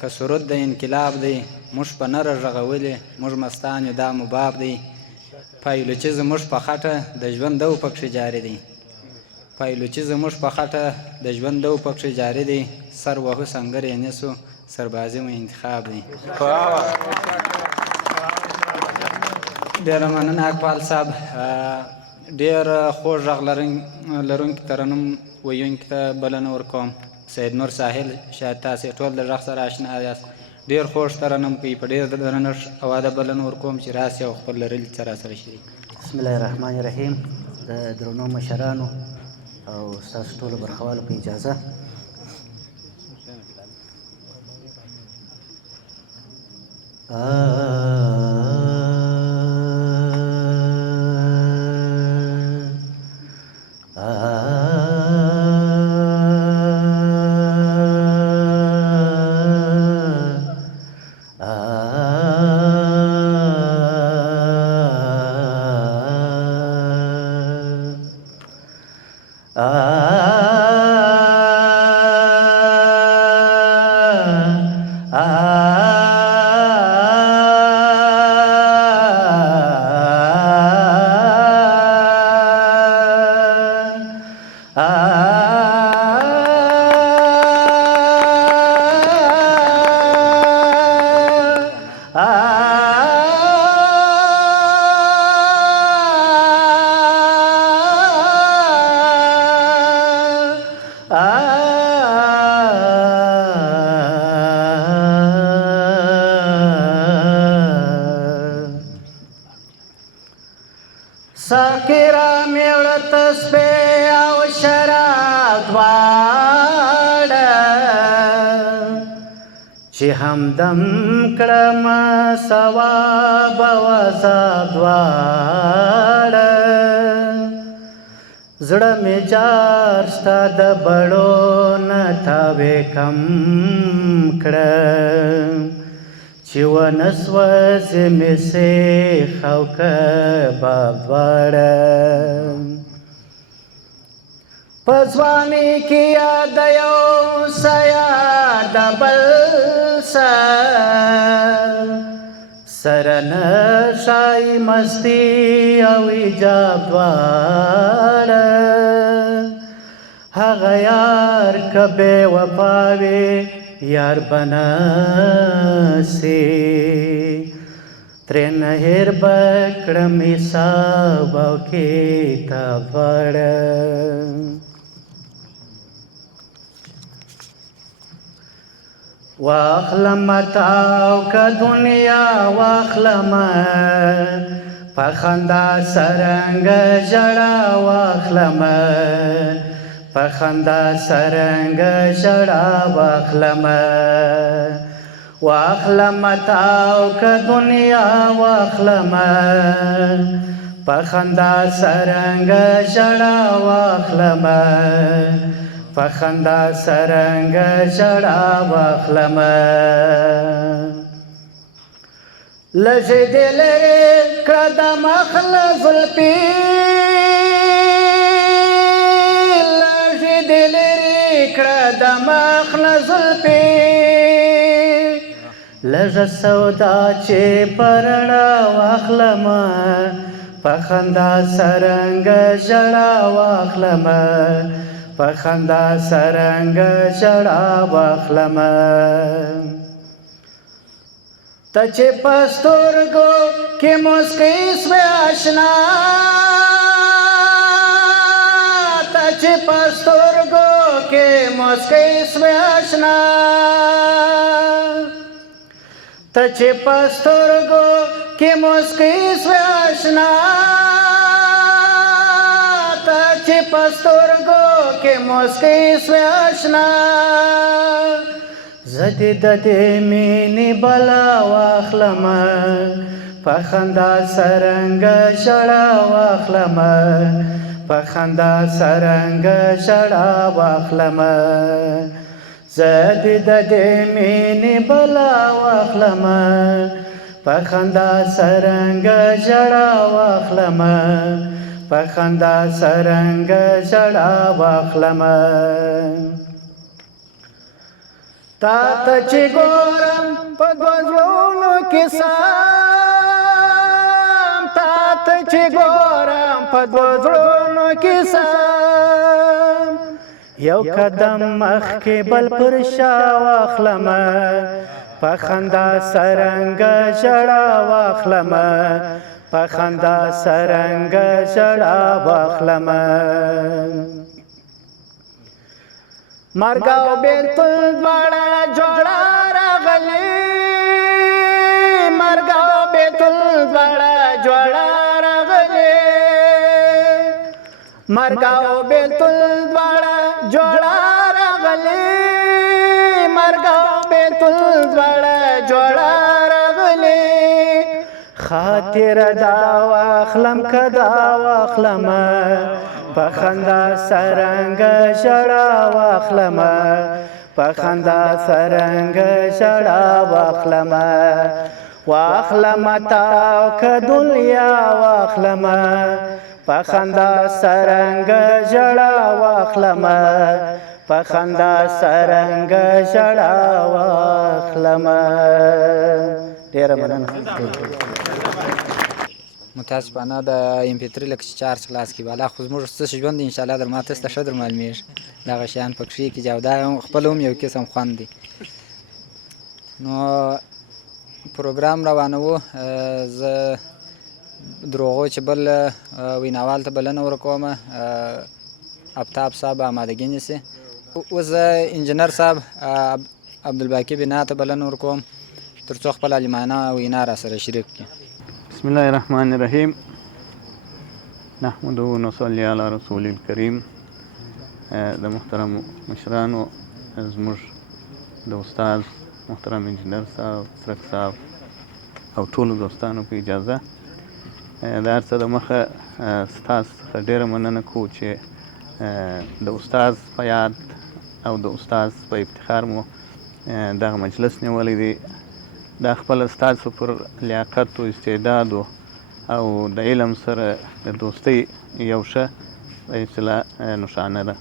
که سرود د انقلاب دی موږ په نره غږولې موږ مستان یو دا مباب دی پایلوچي زموږ په خټه د ژوند دو پکښې جاري دی پایلوچي زموږ په خټه د ژوند دو پکښې جاري دی سر وهو سنګر یې نیسو سربازي مو انتخاب دی ډېره مننه اقبال صاحب ډېر خوږ غږ لرونکي ترنم ویونکي ته بلنه ورکوم سید نور ساحل شاید تاسې ټول د غږ سره اشنا یاست ډېر خوږ ترنم کوي په ډېر درنښت او ادب بلنه ورکوم چې راسي او خپل لرلي څه راسره شریک بسم الله الرحمن الرحیم د درنو مشرانو او ستاسو ټولو برخوالو په اجازه همدم کړم ثواب او عذاب دواړه زړه مې جار ستا د بړو نه تاوې کم کړم چې ونه سوځې مې سیخ او کباب دواړه په ځواني کې یاد یو څه یاد بل څه سره نشای مستی او ایجاب دواړه هغه یار که بې وفا وي یار به نسي ترېنه هېر به کړم حساب او کتاب دواړه واخلم تاو که دنیا واخلم په خندا سرنګ ژړا واخلم په خندا سرنګ ژړا واخلم واخلم تاو که دنیا واخلم په خندا سرنګ ژړا واخلم په خندا سرنګ ژړا واخلم لږې دې لرې کړه د مخ له زلفې لږې دې لرې کړه د مخ له زلفې لږه سودا چې په رڼا واخلم په خندا سرنګ ژړا واخلم په خندا سرنګ ژړا واخلم ته چې په سترګو کې موسکۍ سوې اشنا ته چې په سترګو کې موسکۍ سوې اشنا ته چې په سترګو کې موسکۍ سوې اشنا چې په سترګو کې موسکۍ سوې اشنا زه دې د دې مینې بلا واخلم په خندا سرنګ ژړا واخلم په خندا سرنګ ژړا واخلم زه دې د دې مینې بلا واخلم په خندا سرنګ ژړا واخلم په خندا سرنګ ژړا واخلم تا ته چې ګورم په دوه زړونو کې سم تا ته چې ګورم په دوه زړونو کې سم یو قدم مخکې بل پر شا واخلم په خندا سرنګ ژړا واخلم په خندا سرنګ ژړا واخلم مرګ او بیلتون دواړه جوړه راغلي مرګ او بیلتون دواړه جوړه راغلي مرګ او بیلتون دواړه جوړه راغلي مرګ او بیلتون دواړه جوړه راغلي خاطر دا واخلم کدا واخلم په خندا سرنګ ژړا واخلم په خندا سرنګ ژړا واخلم واخلم تاو که دنیا واخلم په خندا سرنګ ژړا واخلم په خندا سرنګ ژړا واخلم ډیره مننه متاسفانه د MP3 لکه چې 4 کلاس کې بالا خو زموږ څه ژوند ان شاء الله در ماته ست ښه در معلومیږي دغه شیان پکې کې جودا خپل هم یو قسم خوند دی نو پروګرام روانو زه دروغو چې بل ویناوال ته بلنه ورکوم افتاب صاحب آمادګي نیسي اوس انجینر صاحب عبدالباقي بنا ته بلنه ورکوم تر څو خپل عالمانه وینا را سره شریک کړي بسم الله الرحمن الرحیم نحمده ونصلي علی رسول الکریم د محترم مشرانو زموږ د استاد محترم انجینر صاحب، څرک صاحب او ټولو دوستانو په اجازه د هر څه د مخه ستاسو څخه ډېره مننه کوو چې د استاد په یاد او د استاد په افتخار مو دغه مجلس نیولی دی. دا خپله ستاسو پر لیاقت و استعدادو او د علم سره د دوستۍ یو ښه په اصطلاح نښانه ده.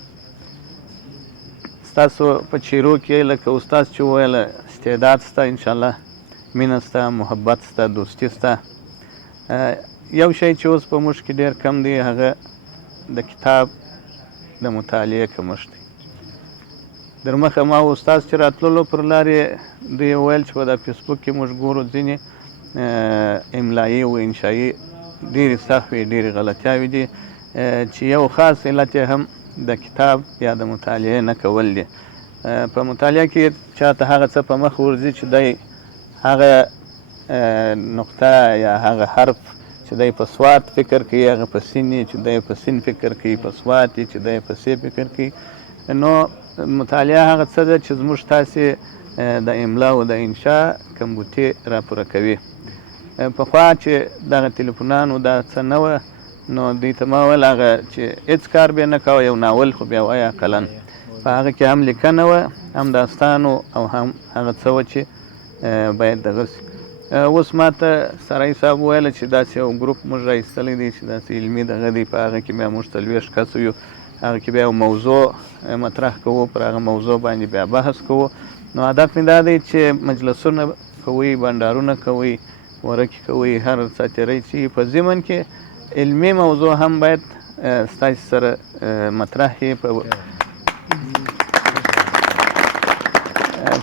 ستاسو په چیرو کې لکه استاد چې وویله استعداد سته، انشاءالله مینه سته، محبت سته، دوستي سته. یو شی چې اوس په موږ کې ډېر کم دی هغه د کتاب د مطالعې کمښت دی. در مخه ما استاد چې راتللو پر لارې دوی ویل چې په دا فیسبوک کې موږ ګورو ځینې املایي او انشایي ډېرې سخوې ډېرې غلطیاوې دي چې یو خاص علت یې هم د کتاب یا د مطالعې نه کول دي. په مطالعه کې چاته هغه څه په مخ ورځي چې دی هغه نقطه یا هغه حرف چې دی په سواد فکر کوي، هغه په سین چې دی په سین فکر کوي، په سواد چې دی په سی فکر کوي. نو مطالعه هغه څه ده چې زموږ تاسې د املا او د انشا کمبودي راپوره کوي. پخوا چې دغه تلیفونانو دا څه نه وه، نو دوی ته ما ویل هغه چې هېڅ کار به یې نه کوه، یو ناول خو بیا وایه اقلا. په هغه کې هم لیکنه وه، هم داستان او هم هغه څه وه چې باید دغه سي. اوس ما ته سرای صاحب ویله چې داسې یو ګروپ موږ راایستلی دی چې داسې علمي دغه دی، په هغه کې بیا موږ 40 کسه یو، هغه کې بیا یو موضوع مطرح کوو، پر هغه موضوع باندې بیا بحث کوو. نو هدف مې دا دی چې مجلسونه کوئ، بنډارونه کوئ، ورکې کوئ، هر ساتیری چې په ضمن کې علمي موضوع هم باید ستاسې سره مطرح شي.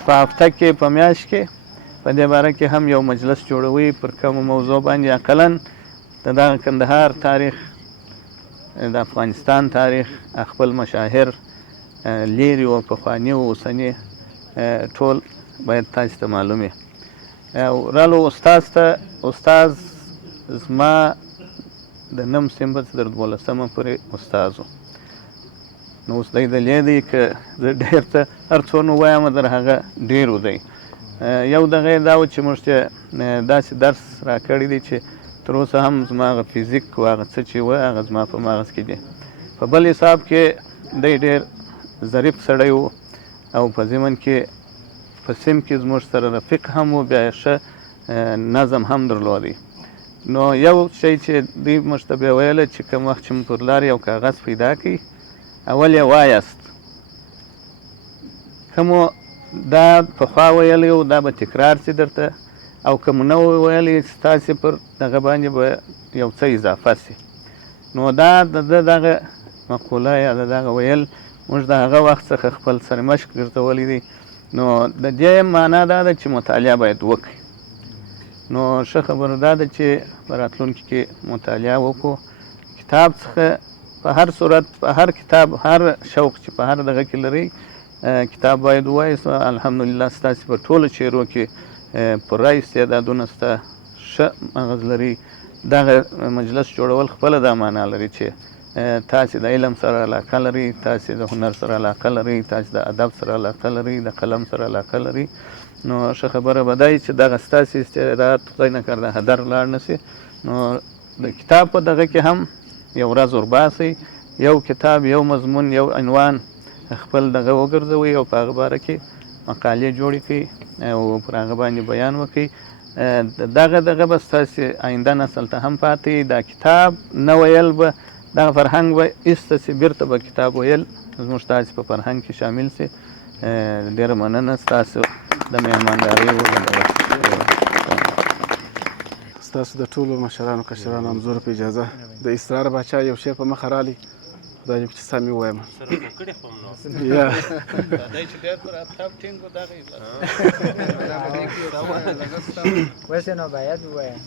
په هفته کې په میاشت کې په دې باره کې هم یو مجلس جوړوي پر کومه موضوع باندې، اقلا د دغه کندهار تاریخ، د افغانستان تاریخ، خپل مشاهر لیرې و پخواني و اوسني ټول باید تاسو ته معلوم وي. رالو استاد ته، استاد زما د نم سیمبر تر 12مه پورې استاد و. نو اوس دی دلې دی که زه ډېر څه هر څونه ووایم در هغه ډېر دی. یو دغه یې دا و چې موږ ته داسې درس راکړی دی چې تر اوسه هم زما هغه فزیک و هغه څه چې وه هغه زما په مغز کې دي. په بل حساب کې دی ډېر ظریف سړی و او په ضمن کې په سیم کې زموږ سره رفیق هم و، بیا ښه نظم هم درلودی. نو یو شی چې دوی موږ ته بیا ویله چې کوم وخت چې مو پر لار یو کاغذ پیدا کړئ، اول یې وایاست. کومو دا پخوا ویلی و دا به تکرار سي درته، او که مو نه ویلی ستاسې پر دغه باندې به یو څه اضافه سي. نو دا د ده دغه مقوله یا د دغه ویل موږ د هغه وخت څخه خپل سر مشق ګرځولی دی. نو د دې معنا دا ده چې مطالعه باید وکړئ. نو ښه خبره دا ده چې په راتلونکي کې مطالعه وکړو. کتاب څخه په هر صورت، په هر کتاب، هر شوق چې په هر دغه کې لرئ کتاب باید ووایاست. الحمدلله ستاسې په ټولو چیرو کې پوره استعدادونه سته، ښه مغز لري. دغه مجلس جوړول خپله دا معنا لري چې تاسې د علم سره علاقه لرئ، تاسې د هنر سره علاقه لرئ، تاسې د ادب سره علاقه لرئ، د قلم سره علاقه لرئ. نو ښه خبره به دا وي چې دغه ستاسې استعداد خدای نکرده هدر لاړ نه سي. نو د کتاب په دغه کې هم یو ورځ ورباسئ، یو کتاب، یو مضمون، یو عنوان خپل دغه وګرځوئ او په هغه باره کې مقالې جوړې کړئ او پر هغه باندې بیان وکړئ. دغه به ستاسې آینده نسل ته هم پاتې. دا کتاب نه ویل به دغه فرهنګ به ایسته سي، بیرته به کتاب ویل زموږ ستاسې په فرهنګ کې شامل سي. ډېره مننه ستاسو د مهماندارۍ ستاسو د ټولو مشرانو کشرانو همزورو په اجازه د اسرار باچا یو شی په مخه رالی، خدای دې چې سمې ووایم. وسې نو باید ووایم.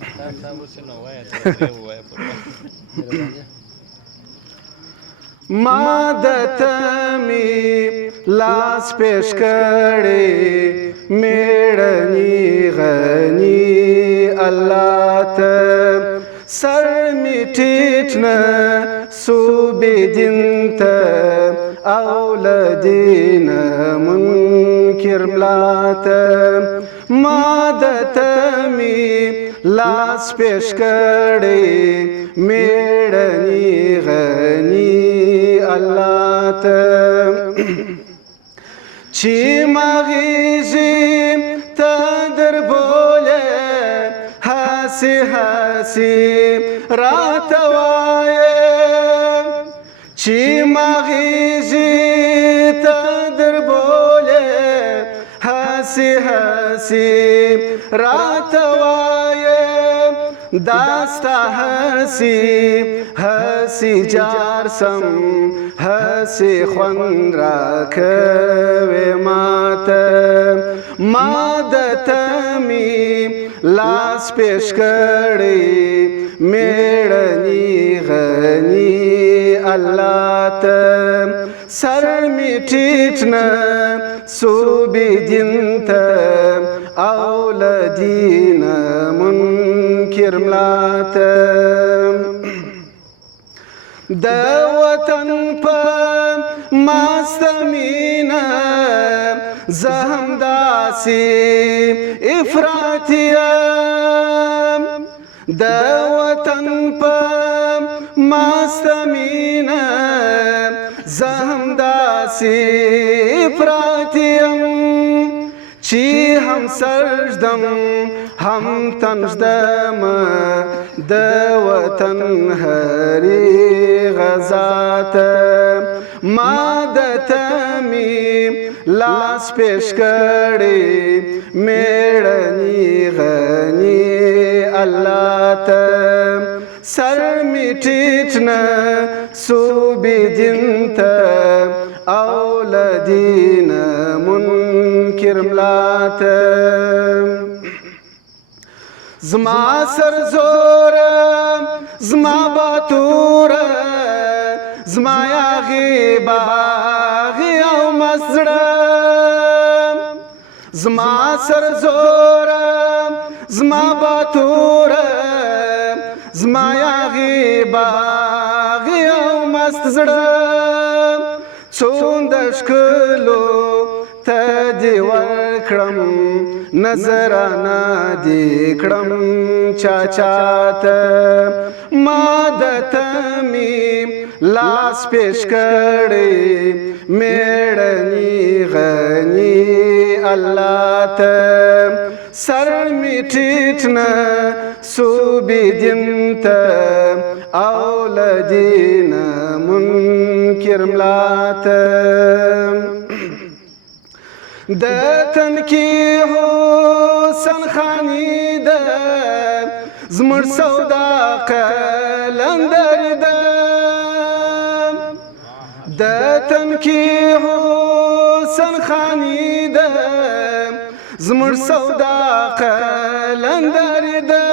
ما د تمی لاس پیش کړي میړنی غنی الله ته سر می ټیټ نه صوبې دین ته او لدین منکر منکر ملاته ما د تمی لاس پیش کړی میړنی غنی الله ته چې مغیزی ته در بوله هسی هسی راته وایه چې مغیزی ته در بوله هسی هسی راته وایه داستا هسی هسی جار سم هسی خوند را کوي ماته ما د تمی لاس پیش کړی میړنی غنی الله ته سر می ټیټ نه صوبې دین ته او له دینه منکر ملاته د وطن په مست مینه زه هم داسې افراطي یم د وطن په مست مینه زه هم داسې افراطي یم چې هم سجدم هم تنجدم د وطن هرې غزا ته ما د تمی لاس پیش کړی میړنی غنی الله ته سر می ټیټ نه صوبې دین ته او له دینه منکر ملاته زما سر زوره زما باتوره زما یاغي باغي او مسړه زما سر زوره زما باتوره زما یاغي باغي او مست زړه څون د ښکلو ته دې ورکړم نظرانه دې کړم چا چاته ما د تمی لاس پیش کړی میړنی غنی الله ته سر می ټیټ نه صوبې دین ته او له دینه منکر ملاته د تنکی حسن خانی ده زمر سودا قلندر ده د تنکی حسن خانی ده زمر سودا قلندر ده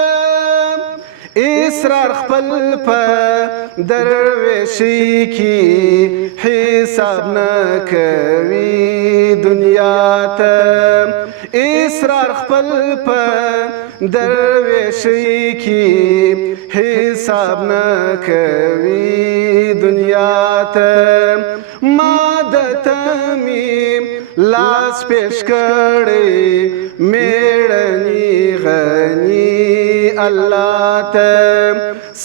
اسرار خپل په درویشی کی حساب نه کوي دنیا ته اسرار خپل په درویشی کی حساب نه کوي دنیا ته ما د تمی لاس پیش کړی میړنی غنی الله ته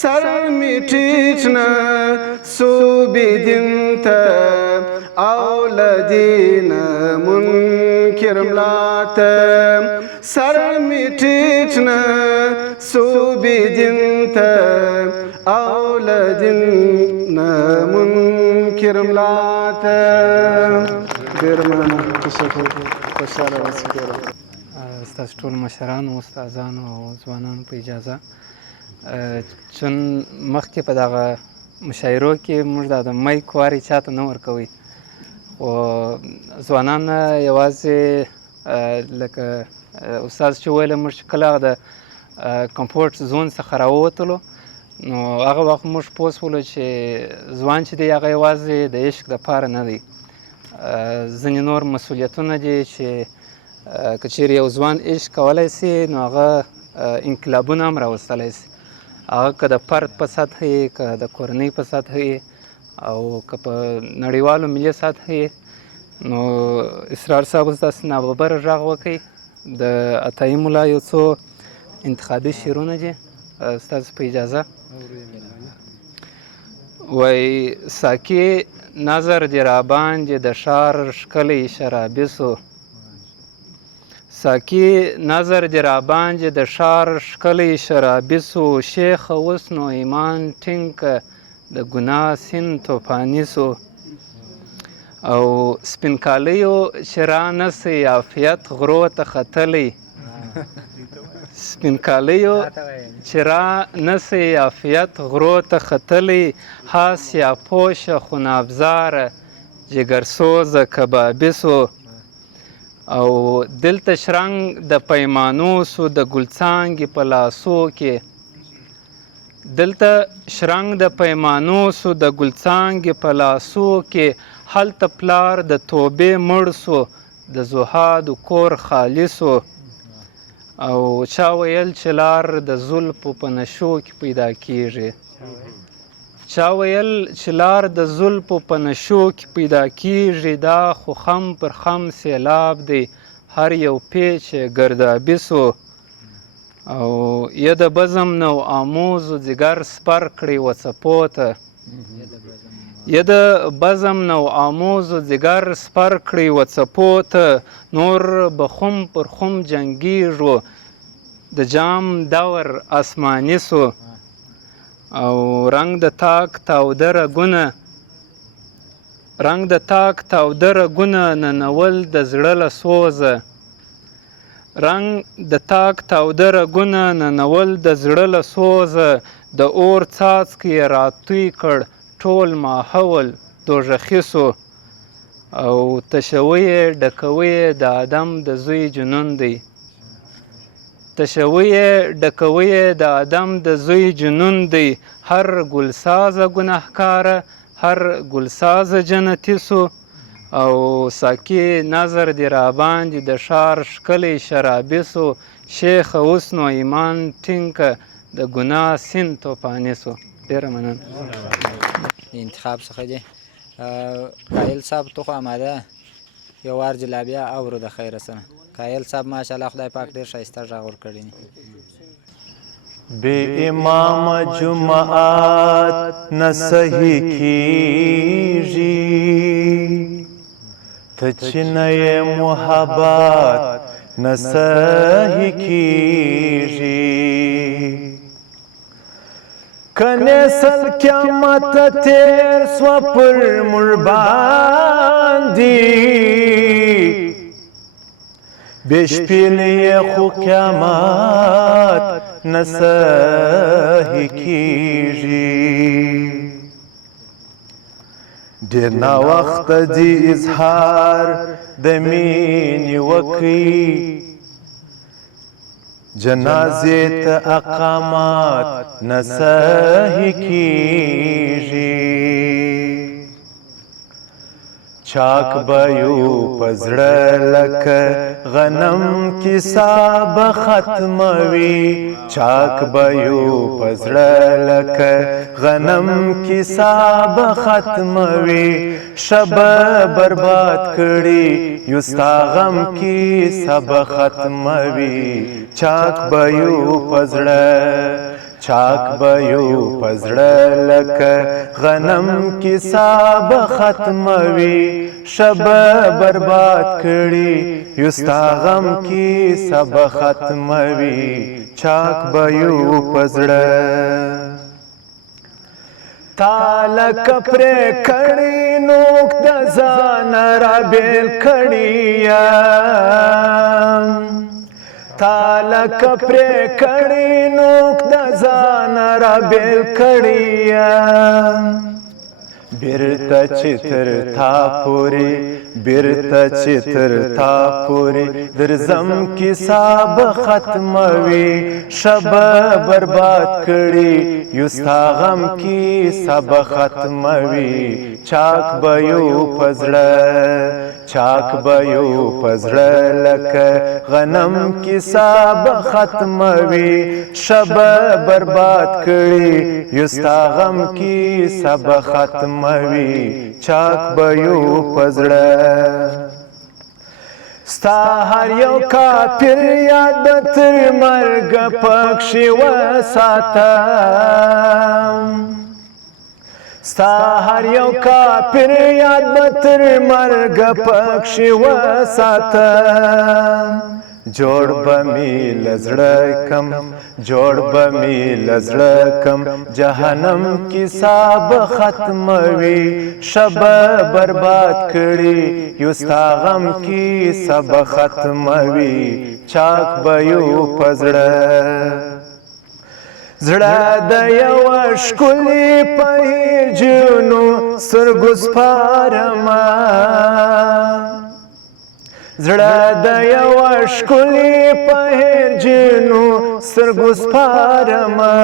سر می ټیټ نه صوبې دین ته او له دینه منکر ملاته سر می ټیټ نه صوبې دین ته او له دینه منکر ملاته ډېره مننه خوشحاله اوسئ ستاسو ټول مشرانو استادانو او ځوانانو په اجازه چون مخکې په دغه مشاعرو کې موږ د مایک وارې چاته نه ورکوئ خو ځوانان یوازې لکه استاد چې ویله موږ چې کله د کمفورټ زون څخه راووتلو نو هغه وخت موږ پوه شولو چې ځوان چې دی هغه یوازې د عشق دپاره نه دی ځینې نور مسؤلیتونه دي چې که چیرې یو ځوان عشق کولی سي نو هغه انقلابونه هم راوستلی سي هغه که د فرد په سطح یې که د کورنۍ په سطح یې او که په نړیوالو ملي سطح یې نو اسرار صاحب اوس داسې ناببره غږ وکړئ د عطایي ملا یو څو انتخابي شعرونه دي ستاسو په اجازه وایي ساقي نظر دې راباندې د ښار ښکلی شرابي سو ساقي نظر دې راباندې د ښار ښکلی شرابي سو شیخه اوس نو ایمان ټینګ که د ګناه سیند توفاني سو او سپین کالیو چې را نسئ عافیت غرو ته ختلی سپین کالیو چې را نسئ عافیت غرو ته ختلی ها سیاپوشه خونابزاره جګرسوزه کبابي سو او دلته شرنګ د پیمانو سو د ګلڅانګې په لاسو کې دلته شرنګ د پیمانو سو د ګلڅانګې په لاسو کې هلته پلار د توبې مړ سو د زهادو کور خالي سو او چا ویل چې لار د زلفو په نشو کې پیدا کیږي چا ویل چې لار د زلفو په نشو کې پیدا کیږي دا خو خم پر خم سیلاب دی هر یو پیچ ګردابي سو او یه د بزم نو آموزو ځیګر سپر کړي و څپو ته یه د بزم نو آموزو ځیګر سپر کړي و څپو ته نور به خم پر خم جنګیږو د جام دور اسماني سو او رنګ د تاک تاوده رګونه رنګ د تاک تاوده رګونه ننول د زړه له سوزه رنګ د تاک تاوده رګونه ننول د زړه له سوزه د اور څاڅکي یې راتوی کړ ټول ماحول دوژخي سو او تشوی یې ډکوی یې د آدم د زوی جنون دی تشوی یې ډکوی یې د آدم د زوی جنون دی هر ګلسازه ګنهکاره هر ګلسازه جنتي سو او ساقي نظر دې راباندې د ښار ښکلی شرابي سو شیخه اوس نو ایمان ټینګ د ګناه سیند توفاني سو ډېره مننه انتخاب څخه دی قایل صاحب تو خو آماده یو وار جلابیه اورو د خیره سره قایل صاحب ماشاءالله خدای پاک ډېر ښایسته غږ ورکړی دی بے امام جمعات نه صحیح کیږي ته چې نه یې محبت نه صحیح کیږي کنه سل قیامت تیر سو پر مړ باندې بشپیلی خو قیامت نه صحیح کیږي ډېر ناوخته دی اظهار د مینې وکړي جنازې ته اقامات نه صحیح کیږي چاک بیو پزړه لکه غنم کیسه به ختموي چاک بیو پزړه لکه غنم کیسه به ختموي شب برباد کړي یو ستا غم کیسه به ختموي چاک بیو پزړه چاک بیو پزړه لکه غنم کیسه به ختموي شب برباد کړي یو ستا غم کیسه به ختموي چاک بیو پزړه تاله کپرې کړي نوک د ځان را بیل کړي تاله کپرې کړي نوک د ځان را بیل کړي بیرته چې تر تا پورې بیرته چې تر تا پورې درځم کیسه به ختموي شب برباد کړي یو ستا غم کیسه به ختموي چاک بیو پزړه چاک بیو پزړه لکه غنم کیسه به ختموي شب برباد کړي یو ستا غم کیسه به ختموي ختموي چاک به یو په زړه ستا هر یو کافر یاد به تر مرګه پکښې وساتم ستا هر یو کافر یاد به تر مرګه پکښې وساتم جوړ به مې له زړه کم جوړ به مې له زړه کم جهنم کیسه به ختموي شبه برباد کړي یو ستا غم کیسه به ختموي چاک به یو په زړه زړه د یوه ښکلي په هیجونو سترګو سپارمه زړه د یوه ښکلي په هیجونو سترګو سپارمه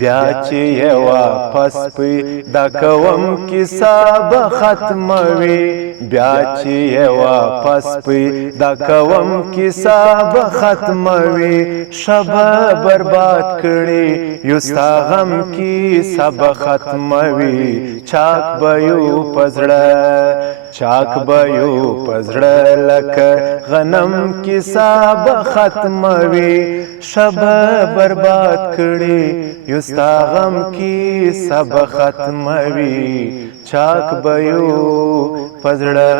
بیا چې یې واپس پیدا کوم کیسه به ختموي بیا چې یې واپس پیدا کوم کیسه به ختموي شبه برباد کړي یو ستا غم کیسه به ختموي چاک به یو په زړه چاک به یو په زړه لکه غنم کیسه به ختموي شبه برباد کړي یو ستا غم کیسه به ختموي چاک به یو په زړه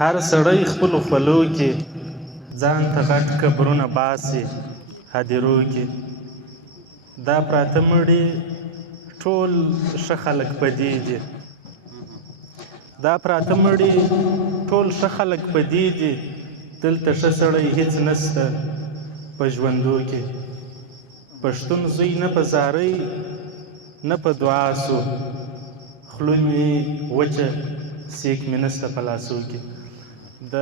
هر سړی خپلو خولو کې ځان ته غټ قبرونه باسي هدیرو کې دا پراته مړي ټول ښه خلک په دې دي دا پراته مړي ټول ښه خلک په دې دي دلته ښه سړی هیڅ نسته په ژوندو کې پښتون زوی نه په زارۍ نه په دعا سو خوله مې وچه سیک مې نسته په لاسو کې د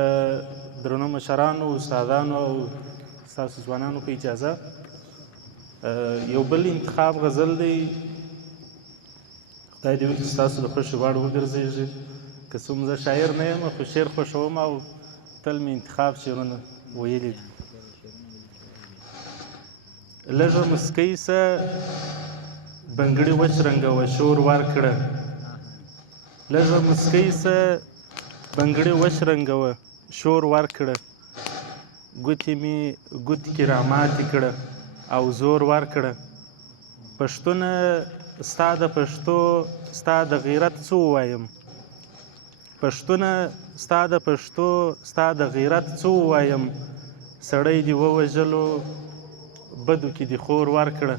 درنو مشرانو استادانو او ستاسو ځوانانو په اجازه یو بل انتخاب غزل دی خدای دې وکړي ستاسو د خوښې وړ وګرځېږي که څوم زه شاعر نه یم خو شعر خوښوم او تل مې انتخاب شعرونه ویلي دي لږه مسکۍ سه بنګړي وشرنګوه شور ورکړه لږه مسکۍ سه بنګړي وشرنګوه شور ورکړه ګوتې مې ګوت کې راماتې کړه او زور ورکړه پښتونه ستا د پښتو ستا د غیرت څه ووایم پښتونه ستا د پښتو ستا د غیرت څه ووایم سړی دې ووژلو بدو کې دې خور ورکړه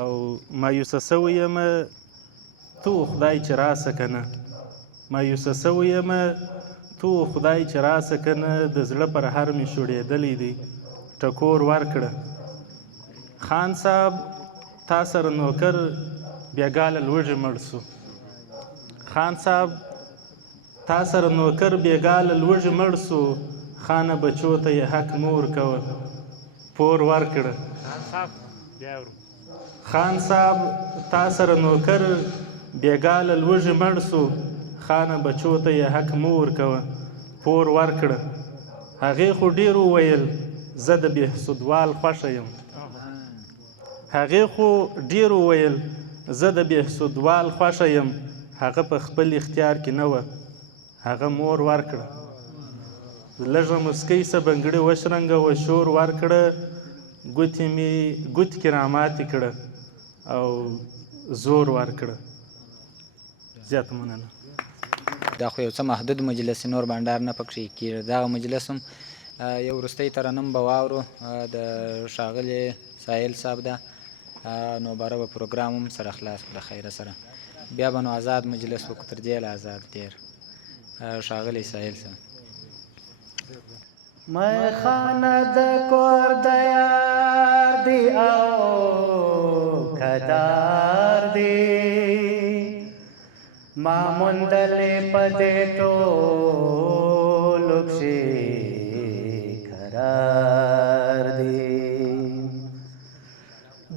او مایوسه سوی یمه تو خدای چې راسه که نه مایوسه سوی یمه تو خدای چې راسه که نه د زړه پر هر مې شوړېدلی دی ټکور ورکړه خان صاحب تا سره نوکر بېګاله لوږې مړ سو خان صاحب تا سره نوکر بېګاله لوږې مړ سو خانه بچو ته یې حق مور کوه پور ورکړه خان صاحب تا سره نوکر بېګاله لوږې مړ سو خانه بچو ته یې حق مور کوه پور ورکړه هغې خو ډېر وویل زه د بهسودوال خوښه یم هغې خو ډېر وویل زه د بهسودوال خوښه یم هغه په خپل اختیار کې نه وه هغه مور ورکړه لږه مسکۍ سه بنګړې وشرنګوه شور ورکړه ګوتې مې ګوت کې راماتې کړه او زور ورکړه زیاته مننه دا خو یو څه محدود مجلس نور بانډار نه پکښې کېږي دغه مجلس هم یو وروستی ترنم به واورو د ښاغلي ساحل صاحب ده نو باره به پروګرام هم سره خلاص کړو د خیره سره بیا به نو آزاد مجلس وکړو تر دې آزاد ډېر ښاغلی ساحل صاحب میخانه د کور د یار دی او کدار دی ما موندلې په دې ټولو کښې قرار دی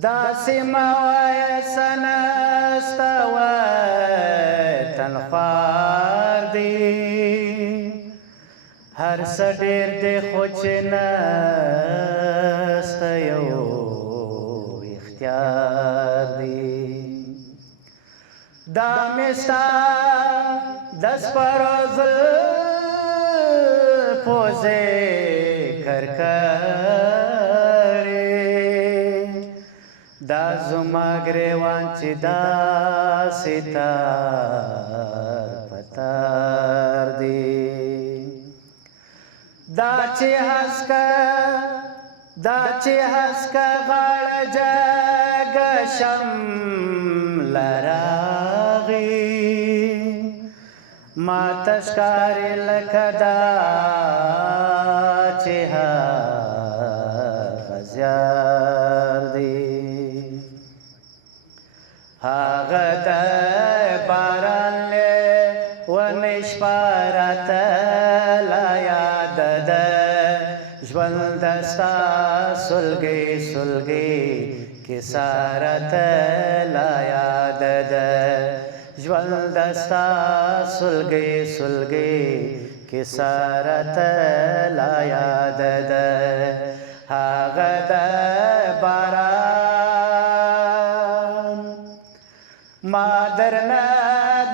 داسې مه وایه څه نسته وطن خوار دی هر څه ډېر دی خو چې نسته یو اختیار دی دا مې ستا د سپرو زلفو ذکر کړی دا زما ګریوان چې داسې تار په تار دی دا چې هسکه غاړه جګه شمله راغی ما ته ښکاري لکه دا چې هغه زیار دی هغه د باران ونې شپه راته لا یاد ده ژوند ستا سلګۍ سلګۍ کیسه راته لا یاد ده ژوند ستا سلګۍ سلګۍ کیسه راته لا یاد ده هغه د باران ما درنه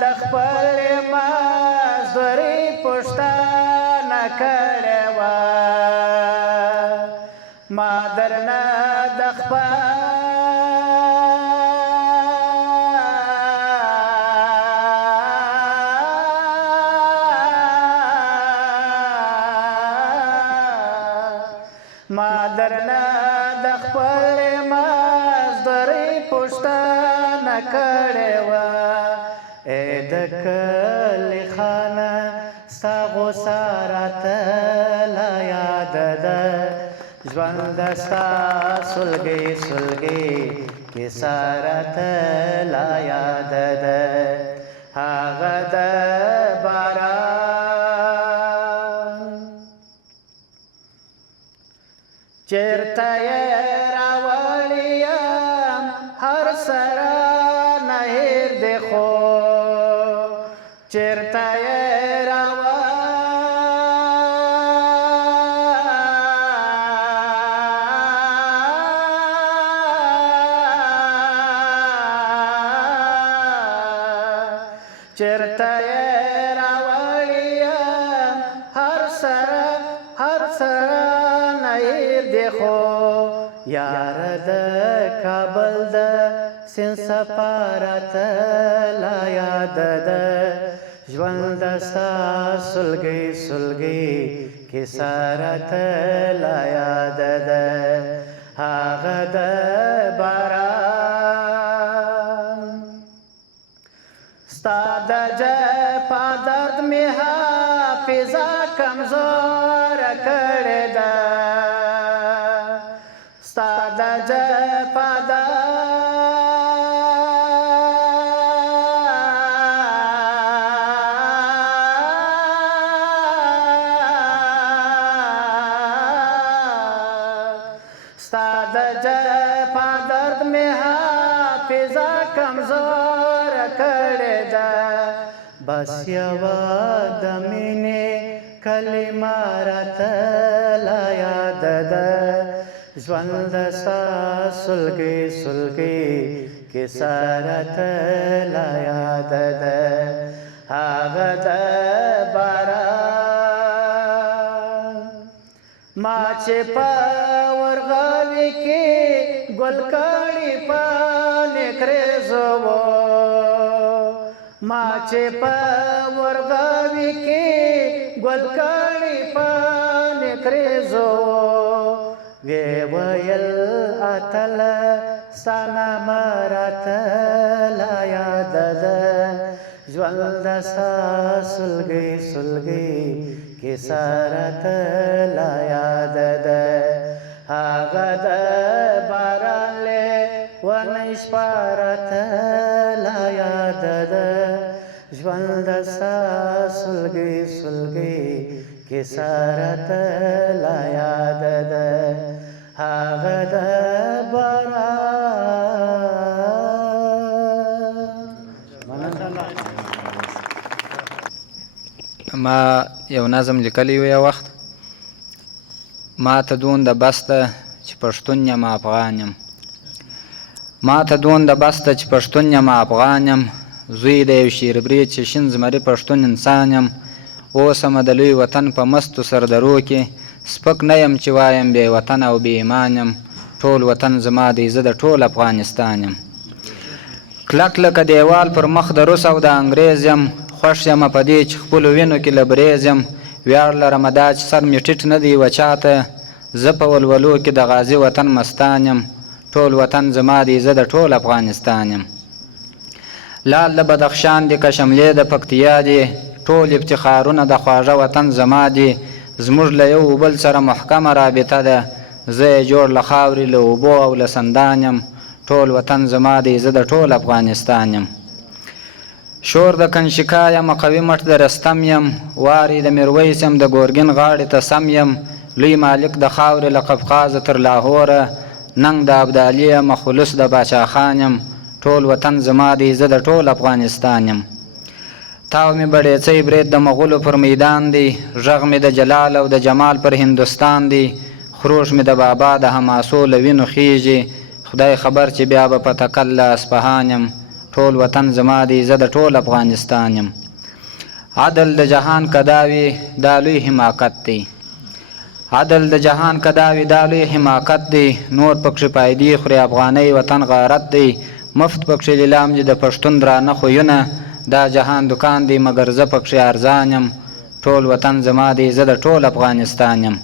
د خپلې مزدورۍ پوښتنه کړې وه ما درنه د خپلې مزدورۍ پوښتنه کړې وه ای د کلي خانه ستا غوسه راته لا یاد ده ژوند ستا سلګۍ سلګۍ کیسه راته لا یاد ده هغه د باران چېرته یې راوړی یم هر سره نه هېر دی خو چېرته یې راوړی یم هر سره نه هېر دی خو یاره د کابل د سیند صفا راته لا یاد ده ژوند ستا سلګۍ سلګۍ کیسه راته لا یاد ده هغه د باران ستا د جفا درد مې حافظه کمزوره کړې ده ستا د جفا درد مې حافظه کمزوره کړې ده بس یوه د مینې کلمه راته لا یاد ده ژوند ستا سلګۍ سلګۍ کیسه راته لا یاد ده هغه د باران ما چې په ورغوي کې ګل کړي پاڼې کریزو ما چې په ورغوي کې ګل کړي پاڼې کریزو وی ویل اتل سانا راته لا یاد ده ژوند ستا سلګۍ سلګۍ کیسه راته لا یاد ده هغه د باران ونې شپه راته لا یاد ده ژوند ستا سلګۍ سلګۍ کیسه راته لا یاد ده هغه د باران ما یو نظم لیکلی و یو وخت ما ته دون د بس ده چې پښتون یم افغان یم ما ته دون د بس ده چې پښتون یم افغان یم زوی د یو شیربرید چې شین زمري پښتون انسان یم اوسمه د لوی وطن په مستو سردرو کې سپک نه یم چې وایم بې وطن او بې ایمان یم ټول وطن زما دی زه د ټول افغانستان یم کلک لکه دیوال پر مخ د روس او د انګریز یم خوښ یم په دې چې خپلو وینو کې لبریز یم ویاړ لرمه دا چې سر مې ټیټ نه دی یوه چاته زه په ولولو کې د غازي وطن مستان یم ټول وطن زما دی زه د ټول افغانستان یم لال د بدخشان دی که شملې د پکتیا دی ټول افتخارونه د خواږه وطن زما دی زموږ له یو بل سره محکمه رابطه ده زه یې جوړ له خاورې له اوبو او له سندان یم ټول وطن زما دی زه د ټول افغانستان یم شور د کنشکا یم قوي مټ د رستم یم واری د میرویس یم د ګورګین غاړې ته سم یم لوی مالک د خاورې له قفقازه تر لاهوره ننګ د ابدالي یم خلوص د باچا خان یم ټول وطن زما دی زه د ټول افغانستان یم تاو مې بړیڅی برید د مغولو پر میدان دی غږ مې د جلال او د جمال پر هندوستان دی خروش مې د بابا د حماسو له وینو خیږي خدای خبر چې بیا به په تکل له اصفهان یم ټول وطن زما دی زه د ټول افغانستان یم عدل د جهان کداوي دا لوی حماقت دی عدل د جهان کداوي دا لوی حماقت دی نور پکښې پایدي خوري افغانۍ وطن غارت دی مفت پکښې لیلام دي د پښتون درانه خویونه دا جهان دکان دی مګر زه پکښې ارزان یم ټول وطن زما دی زه د ټول افغانستان یم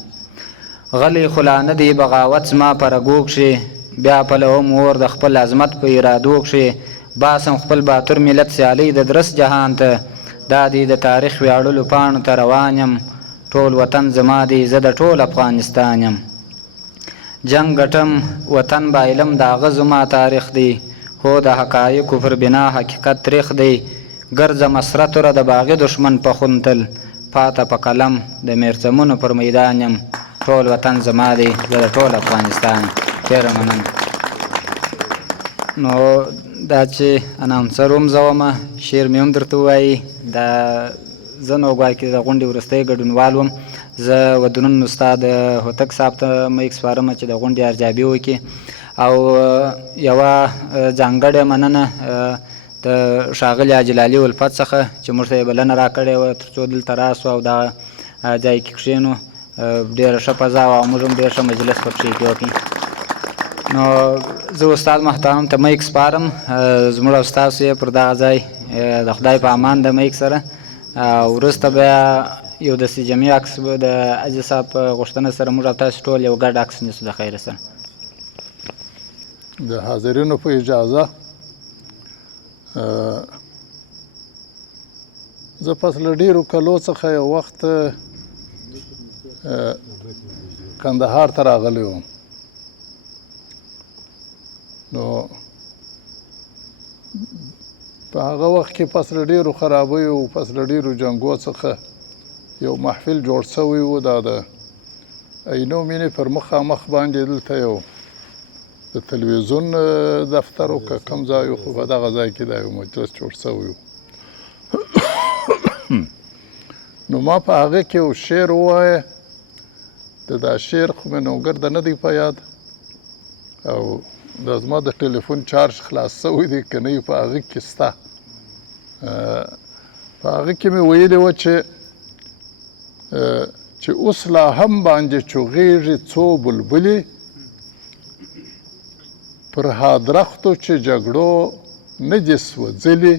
غلی خلانه دی بغاوت زما په رګو کښې بیا پلوم اور د خپل عظمت په ارادو کښې باسم خپل باتور ملت سیالۍ د درست جهان ته دا دی د تاریخ ویاړلو پاڼو ته روان یم ټول وطن زما دی زه د ټول افغانستان یم جنګ ګټم وطن بایلم د هغه زما تاریخ دی هو د حقایقو پر بنا حقیقت تریخ دی ګرځه مسرت وره د باغي دشمن په خون تل پاته په قلم د میرزمونو پر میدان یم ټول وطن زما دی زه د ټول افغانستان ډېره مننه نو دا چې اناونسر هم زه ومه شعر مې هم درته ووایي دا زه نو ګواکې د غونډې وروستی ګډونوال وم زه ودرون استاد هوتک صاحب ته میک سپارم چې د غونډې ارزیابي وکړي او یوه ځانګړې مننه د ښاغلي حاجي الفت څخه چې موږ ته یې بلنه راکړې وه تر څو دلته راسو او دغه ځای کې کښېنو ډېره ښه فضا وه او موږ هم ډېر ښه مجلس پکښې وکړي نو زه استاد محترم ته میک سپارم زموږ او ستاسو یې پر دغه ځای د خدای په امان د میک سره وروسته بیا یو داسې جمعي عکس به د حاجي صاحب په غوښتنه سره موږ او تاسو ټول یو ګډ عکس نیسو د خیره سره د حاضرینو په اجازه زه پس له ډېرو کلو څخه یو وخت کندهار ته راغلی وم نو په هغه وخت کې پس له ډېرو خرابیو او پس له ډېرو جنګو څخه یو محفل جوړ سوی و دا د عینو مینې پر مخامخ باندې دلته یو د تلویزیون دفتر او که کوم ځای خو په دغه ځای کې دا یو مجلس جوړ سوی و نو ما په هغه کې یو شعر ووایه دا شعر خو مې نوګرده نه دی په یاد او دا زما د ټلیفون چارج خلاص سوی دی که نه په هغه کې سته په هغه کې مې ویلي وه چې اوس لا هم باندې چغېږي څو بلبلې پر ها درختو چې جګړو نه دي سوځلي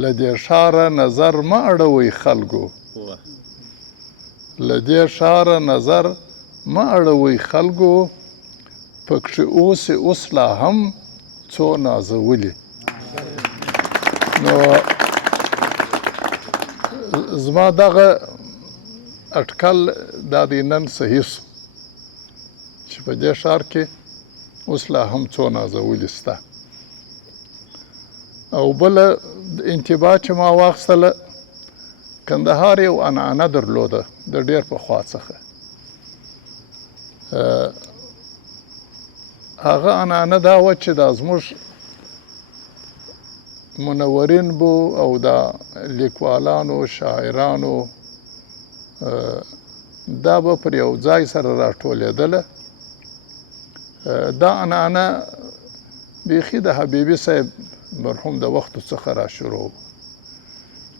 له دې ښاره نظر مه اړوئ خلکو له دې ښاره نظر مه اړوئ خلکو پکښې اوس لا هم څو نازولي نو زما دغه اټکل دا د نن صحیح سو چې په دې ښار کې اوس لا هم څو نازولي سته او بله انتباه چې ما واخیستله کندهار یو عنعنه درلوده د ډېر پخوا څخه هغه عنعنه دا وه چې دا زموږ منورین بو او دا لیکوالانو شاعرانو دا به پر یو ځای سره راټولېدله. دا عنعنه بیخي د حبیبي صاحب مرحوم د وختو څخه را شروع.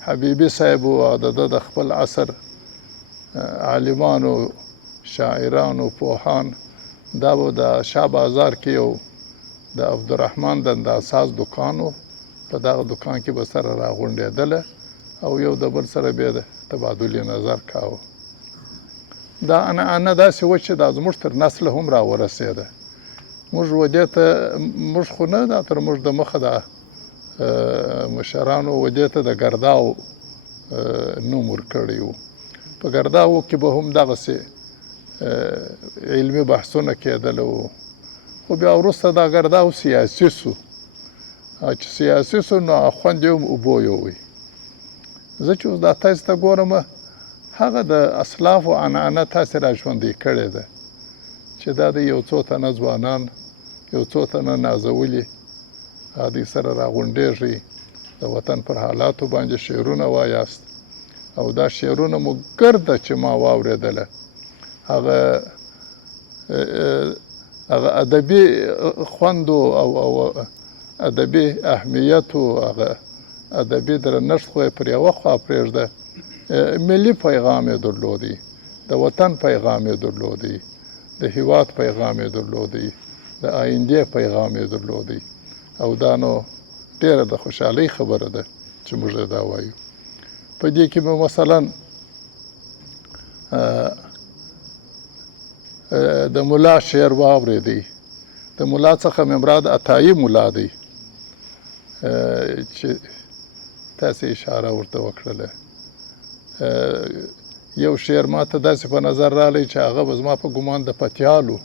حبیبي صاحب او د خپل عصر عالمانو شاعرانو پوهان دا به د شاه بازار کې یو د عبدالرحمن د اندازساز دکان و. په دغه دکان کې به سره راغونډېدله او یو د بل سره به د تبادلې نظر کاوه. دا عنعنه داسې وه چې دا زموږ تر نسله هم راورسېده. موږ ودې ته موږ خو نه دا تر موږ د مخه د مشرانو ودې ته د ګرداو نوم ورکړی و. په ګرداو کې به هم دغسې علمي بحثونه کېدله و. خو بیا وروسته دا ګرداو سیاسي سو. چې سیاسي سو نو خوند یې هم اوبو یووی. زه چې اوس دا تاسو ته ګورم هغه د اسلافو عنعنه تاسې را ژوندۍ کړې ده چې دا د یو څو تنه ځوانان یو څو تنه نازولي هغوی سره راغونډېږي د وطن پر حالاتو باندې شعرونه وایاست او دا شعرونه مو ګرده چې ما واورېدله هغه ادبي خوند او ادبي اهمیت او هغه ادبي درنښت خو یې پر یوه خوا پرېږده. ملي پیغام یې درلودی، د وطن پیغام یې درلودی، د هیواد پیغام یې درلودی، د آیندې پیغام یې درلودی او دا نو ډېره د خوشحالۍ خبره ده چې موږ دا وایو. په دې کې به مثلا د ملا شعر واورېدی. د ملا څخه مې مراد عطایي ملا دی چې تاسې اشاره ورته وکړله. یو شعر ما ته داسې په نظر رالی چې هغه به زما په ګمان د پتیالو.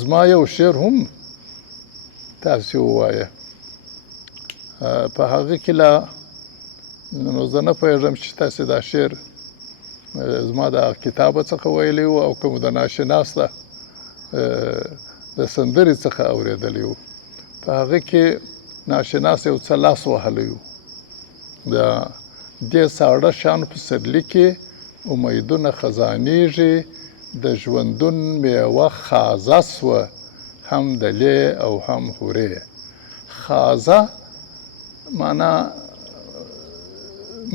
زما یو شعر هم تاسې ووایه. په هغه کې لا نو زه نه پوهېږم چې تاسې دا شعر زما د کتابه څخه ویلی و او که مو د ناشناسته د سندرې څخه اورېدلی و. په هغه کې ناشناس یو څه لاس وهلی و. د دې ساړه شان په سرلي کې امیدونه خزانېږي، د ژوندون میوه خازه سوه، هم دلې او هم هورې. خازه معنا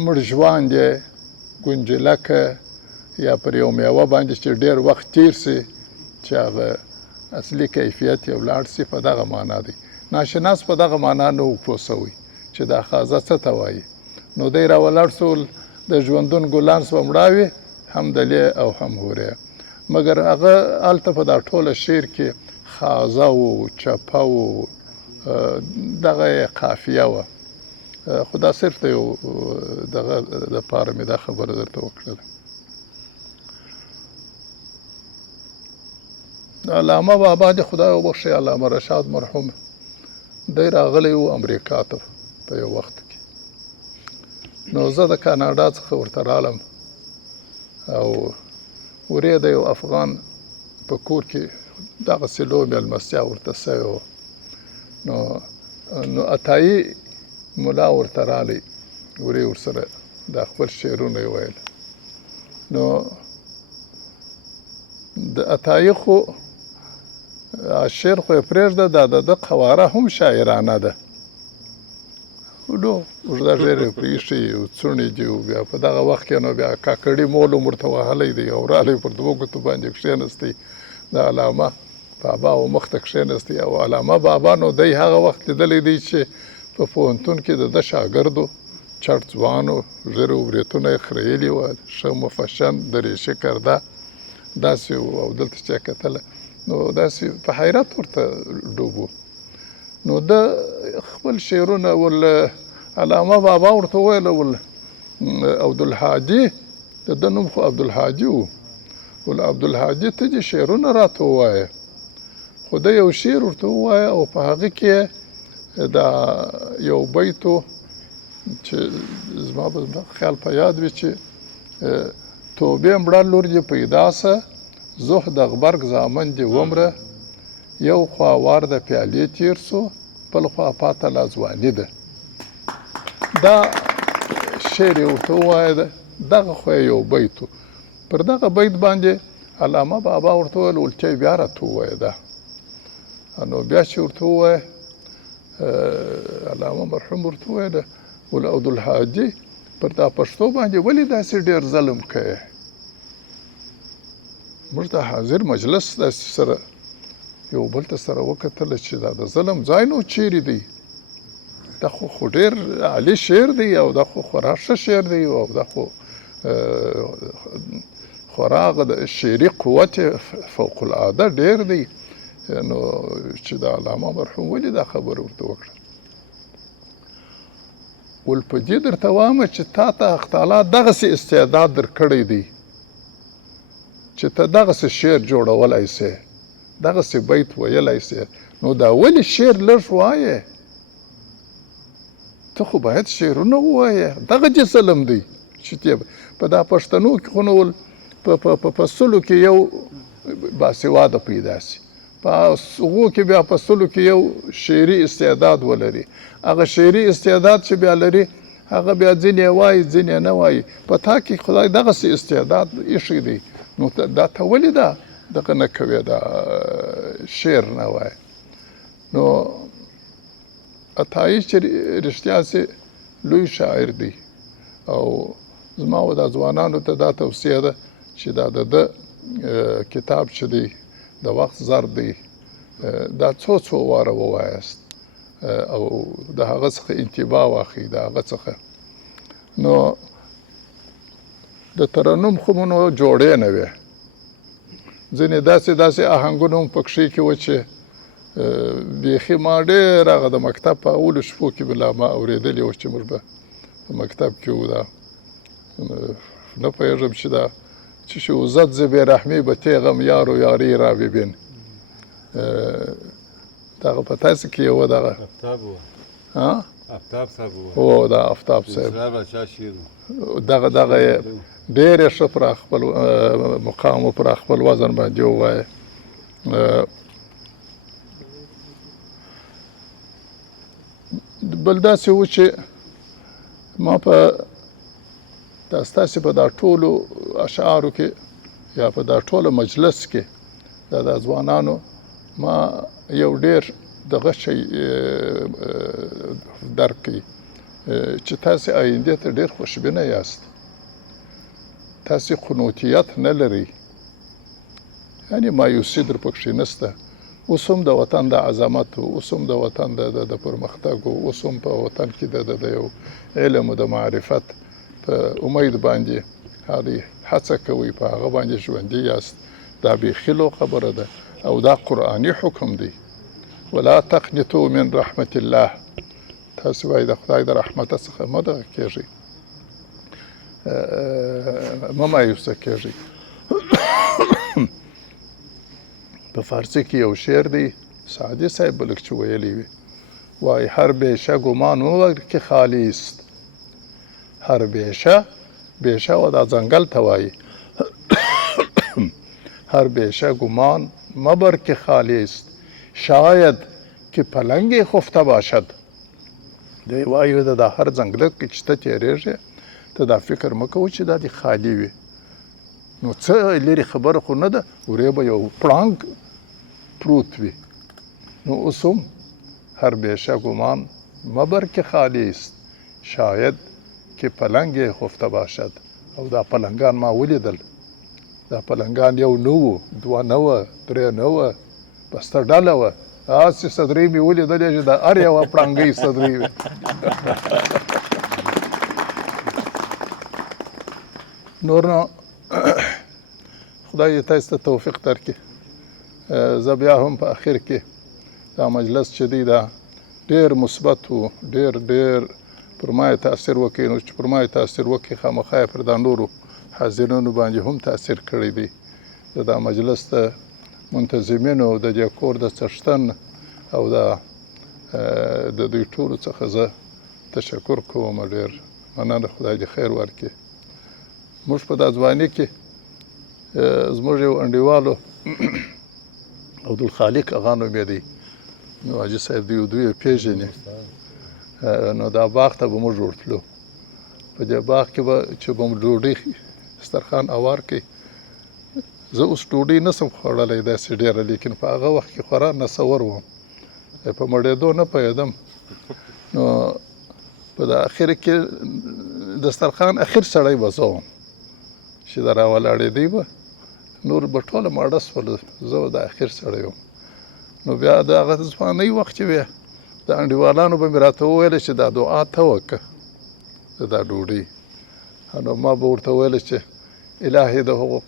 مړ ژوند یې ګنجلکه یا پر یو میوه باندې چې ډېر وخت تیر سي چې هغه اصلي کیفیت یې ولاړ سي، په دغه معنا دی. ناشناس په دغه معنا نه و پوه سوی چې دا خازه څه ته وایي. نو دی راولاړ سول د ژوندون ګلان سوه مړاوې، هم دلې او هم هورې. مګر هغه هلته په دا ټوله شعر کې خازه و، چپه و، دغه قافیه وه. خو دا صرف د یو دغه دپاره مې دا خبره درته وکړله. د علامه بابا دې خدای وبخښي، علامه رشاد مرحوم، دی راغلی و امریکا ته په یو وخت کې. نو زه د کاناډا څخه ورته رالم او ورې د یو افغان په کور کې دغسې لوی مېلمستیا ورته سوې وه. نو عطایي ملا ورته رالی، ورې ورسره دا خپل شعرونه یې ویل. نو د عطایي خو شعر خو یې پرېږده، دا د ده قواره هم شاعرانه ده. نو اوږده ږیره یې پرې ایښې او څوڼې دي او بیا په دغه وخت کې نو بیا کاکړي مول هم ورته وهلی دی او رالی پر دوه ګوتو باندې کښېنستی. د علامه بابا و مخ ته کښېنستی او علامه بابا نو دی هغه وخت لیدلی دی چې په پوهنتون کې د ده شاګردو چټ ځوان و، ږیره و برېتونه یې خریلي وه، ښه مفشن درې شکر ده داسې و. او دلته چې یې کتله نو داسې په حیرت ورته ډوب و. نو ده خپل شعرونه ول علامه بابا ورته وویله ول عبدالحاجي، د ده نوم خو عبدالحاجي و، ول عبدالحاجي ته دې شعرونه راته ووایه. خو ده یو شعر ورته ووایه او په هغه کې دا یو بیت و چې زما به خیال په یاد وي چې توبې مړه لور دې پیدا سه، زهد غبرګ زامن دې ومره، یو خواوار د پیالې تیر سو، بل خوا پاته لا ځواني ده. دا شعر یې ورته ووایه ده، دغه خو یو بیت و. پر دغه بیت باندې علامه بابا ورته وویل ولچی بیا راته ووایه ده. نو بیا چې ورته ووایه علامه مرحوم ورته وویله ول عبدالحاجي پر دا پښتو باندې ولې داسې ډېر ظلم کوې؟ موږ د حاضر مجلس داسې سره یو بل ته سره وکتله چې دا د ظلم ځای نو چیرې دی؟ دا خو ډېر عالي شعر دی او دا خو خورا ښه شعر دی او دا خو خورا هغه د شعري قوت فوق العاده ډېر دی. نو چې د علامه مرحوم ولې دا خبره ورته وکړه؟ ول په دې درته وامه چې تا ته حق تعالی دغسې استعداد درکړی دی چې ته دغسې شعر جوړولی سې، دغسې بیت ویلی سې، نو دا ولې شعر لږ وایې؟ ته خو باید شعرونه ووایې. دغه چې ظلم دی چې په دا پښتنو کې خو نو ول په سلو کې یو باسواده پیدا سي، په هغو کې بیا په سلو کې یو شعري استعداد ولري. هغه شعري استعداد چې بیا لري هغه بیا ځینې وایي ځینې نه وایي. په تا کې خدای دغسې استعداد ایښی دی، نو دا ته ولې دا دغه نه کوې، دا شعر نه وایې؟ نو عطایي چې رښتیا سي لوی شاعر دی او زما و دا ځوانانو ته دا توصیه ده چې دا د ده کتاب چې دی د وخت زر دی دا څو واره ووایاست او د هغه څخه انتباه واخلئ د هغه څخه. نو د ترنم خو مو نو جوړې نه وې، ځینې داسې آهنګونه هم پکښې کې وه چې بیخي ما ډېر هغه د مکتب په اولو شپو کې به لا ما اورېدلې وه چې موږ به په مکتب کې وو. دا نه پوهېږم چې دا چې شوزد ز بېرحمي به تیغم یار و یاری را ببین. دغه په تاسې کې یوه دغه آفتاب صاحب هو دا آفتاب صاحب دغه یې ډېر یې ښه پر خپل مقام و پر خپل وزن باندې ووایه. بل داسې و چې ما په دا ستاسې په دا ټولو اشعارو کې یا په دا ټوله مجلس کې دا د ځوانانو ما یو ډېر دغه شی درک کوي چې تاسې آیندې ته ډېر خوشبینه یاست، تاسې قنوتیت نه لرئ، یعنې مایوسي در پکښې نسته. اوس هم د وطن د عظمت، اوس هم د وطن د پرمختګ، اوس هم په وطن کې د یو علم او د معرفت په امید باندې هڅه کوئ، په هغه باندې ژوندي یاست. دا بیخي لو خبره ده او دا قرآني حکم دی. ولا تقنطوا من رحمت الله، تاسې وایي د خدای د رحمت څخه مه دغه کېږئ، مه مایوسه کېږئ. په فارسی کې یو شعر دی سعدي صاحب بلک چې ویلی وي، وایي هر بیشه ګمان مبر که خالی است. هر بیشه و دا ځنګل ته وایي هر بیشه ګمان مبر که خالی است شاید که پلنگ خفته باشد. دی وایي د هر ځنګله کې چې ته تېرېږې ته دا فکر مه کوه چې دا دې خالي وي. نو څه لرې خبره خو نه ده، ورې به یو پړانګ پروت وي. نو اوس هم هر بیشه ګمان مبر که خالی است شاید که پلنگ خفته باشد. او دا پلنګان ما ولیدل، دا پلنګان یو نه وو، دوه نه وه، درې نه وه، بسته ډله وه. هسې صدرۍ مې ولیدلې چې د هر یوه پړانګۍ صدرۍ وې. نور نو خدای دې تاسو ته توفیق درکړي. زه بیا هم په اخر کې دا مجلس چې دی دا ډېر مثبت و، ډېر پر ما یې تاثیر وکړي. نو چې پر ما یې تاثیر وکړي خامخا یې پر دا نورو حاضرینو باندې هم تاثیر کړی دی. دا مجلس د منتظمینو د دې کور د څښتن او د دوی ټولو څخه زه تشکر کوم. ډېر مننه، خدای دې خیر ورکړي. موږ په دا ځواني کې زموږ یو انډیوالو عبدالخالق اغا نومې دی، نو حاجي صاحب دوی پېژني نو دا باغ ته به موږ ورتلو په دې باغ کې به چې به مو ډوډۍ دسترخوان هوار کړي زه اوس ډوډۍ نسم خوړلی داسې ډېره لیکن په هغه وخت کې خورا نصور وم په مړېدو نه پوهېدم نو په د اخر کې دسترخوان اخر سړی به زه وم چې د راولاړېدی به نور به ټوله ماړه شول زه د اخر سړی وم نو بیا د هغه ځوانۍ وخت چې بیا د انډیوالانو به مې راته وویل چې دا دعا ته وکړه دا ډوډۍ نو ما به ورته ویل چې الهي د هغو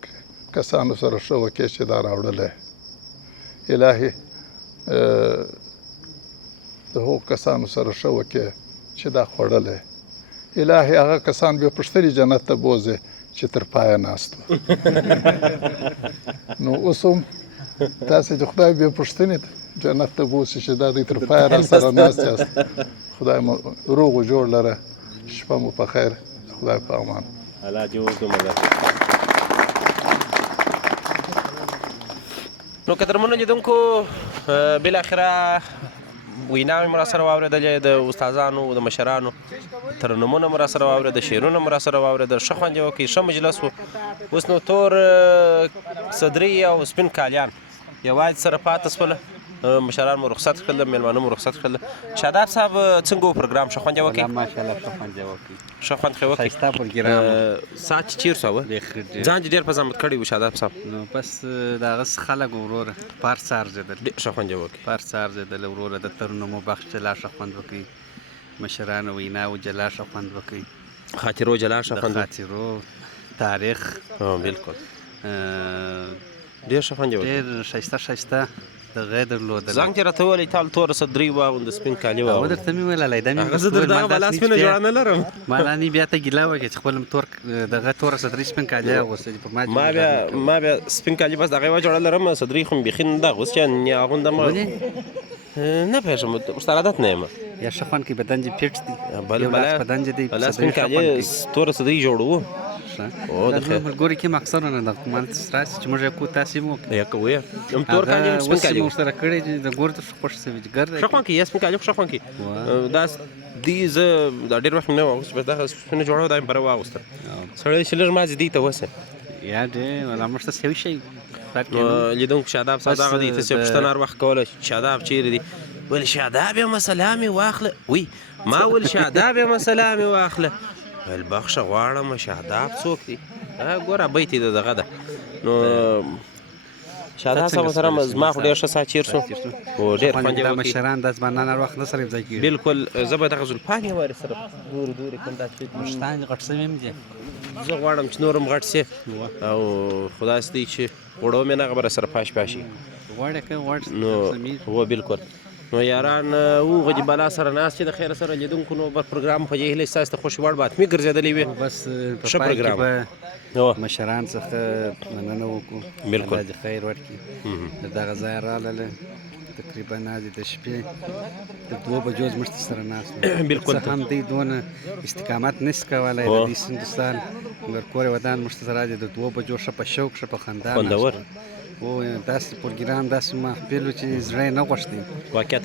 کسانو سره ښه وکړې چې دا راوړلی الهي د هغو کسانو سره ښه وکړې چې دا خوړلی الهي هغه کسان بیا پوښتنې جنت ته بوځې چې تر پایه ناست وو نو اوس هم تاسې چې خدای بیا پوښتنې جنت ته بوسي چې دا دوی تر پایه را سره ناست یاست خدای مو روغ و جوړ لره شپه مو په خیر خدای په امان الله دې اوږد عمر درکړي نو قدرمنو لیدونکو بالاخره ویناوې مو راسره واورېدلې د استادانو د مشرانو ترنمونه مو راسره واورېده شعرونه مو راسره واورېدل ښه خوند یې وکړي ښه مجلس و اوس نو تور صدري او سپین کالیان یوازې سره پاتې شول مشران مو رخصت کړل میلمانه مو رخصت کړل شاداب صاحب څنګه و پروګرام ښه خوند یې وکړي ماشاءالله ښه خوند یې وکړي ښه خوند خو یې وکړي ښایسته پروګرام ساعت چیر سو ځان دې ډېر په زحمت کړی و شاداب صاحب نو بس د هغه خلک وروره پارس ارزېدل ښه خوند یې وکړي پارس ارزېدل وروره د ترنمو بخش جلا ښه خوند وکړي مشرانو ویناو جلا ښه خوند وکړي خاطرو جلا ښه خوند خاطرو تاریخ بالکل ډېر ښه خوند یې وکړي ډېر ښایسته دغه درلودل زنګ چې راته وویل تال تور صدري واغوند سپین کالي واغوند درته مې ویل دا مې زه در دغه بلا سپینه جوړه نه لرم ما لا نی بیا ته ګیله وکړې چې خپل تور دغه تور صدري سپین کالي اغوستی په ما بیا سپین کالي بس دغه جوړه لرم صدري خو بيخي نه دغوس چې نه اغوندم نه پېژنم استادات نه یم یا ښه خوند کې بدن دې فټ دی بدن دې سپین کالي تور صدري جوړو او د ملګرو کې مقصد نه د کومال سترس چې موږ کو تاسو مو یا کوی هم تور کالي سپین کالي مو سره کړی د ګور ته خوش سوي ګر ښه خوند کې یا سپین کالي ښه خوند کې دا دې زه دا ډېر وخت نه واغوست بس دا سپین جوړو دا پر واغوست سړی چې لږ مازې دی ته وسه یا دې ولا موږ څه سوي شي لیدونکو شاداب صاحب هغه دی ته پښتنه هر وخت کوله شاداب چیرې دی ول شاداب یم سلامي واخله وی ما ول شاداب یم سلامي واخله ول بخښه غواړم شاداب څوک دی ګوره بیت یې دغه ده نو شاداب صاحب سره زما خو ډېر ښه ساعت چیر شو او ډېر خوند یې وکړي مشران د ځوانان هر وخت نه سره یوځای کېږي بالکل زه به دغه زلفان یې وارې سره دورې کوم دا چې مشتان غټ سوي هم دي زه غواړم چې نور هم غټ سي او خدای دې دی چې وړو مې نه خبره سره پاش پاشي نو هو بالکل نو یاران وغه دی بلا سره ناس چې د خیر سره لیدونکو نو بر پروګرام په هله احساس ته خوشی وړ بات می ګرځېدلې وي بس ښه پروګرام مشران څخه مننه وکړو بالکل د خیر ورکړي دغه ځای رااله تقریبا د شپې د 2 بجو زموږ سره ناس بالکل هم دی دونه استقامت نس کولای د هندستان ورکوړ ودان موږ سره د 2 بجو شپه شوق شپه خندا خوندور او داسې پروګرام داسې محفل چې زړه نه غوښتي واقعیت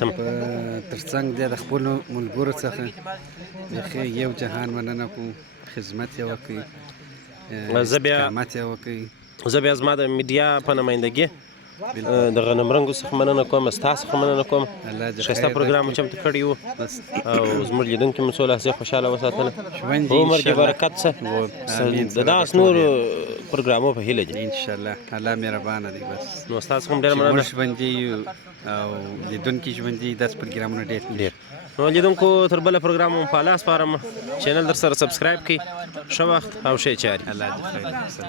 ترڅنګ د خپل ملګرو څخه یو جهان مننه کو خدمت یې وکړي استقامت یې وکړي زه بیا زما د میډیا په نمایندګۍ د غنمرنګو څخه مننه کوم ستاسو څخه مننه کوم ښایسته پروګرام چمتو کړی و او زموږ لیدونکي مو څو لحظې خوشحاله وساتله عمر دې برکت شه د داسې نورو پروګرامو په هیله دي انشاءالله الله مهربانه دی بس نو ستاسو هم ډېره مننه موږ ژوندي او لیدونکي ژوندي داسې پروګرامونه ډېر نو لیدونکو تر بله پروګرام هم په لاس پارم چینل در سره سبسکرایب کړئ ښه وخت او ښې چارې الله دې خیر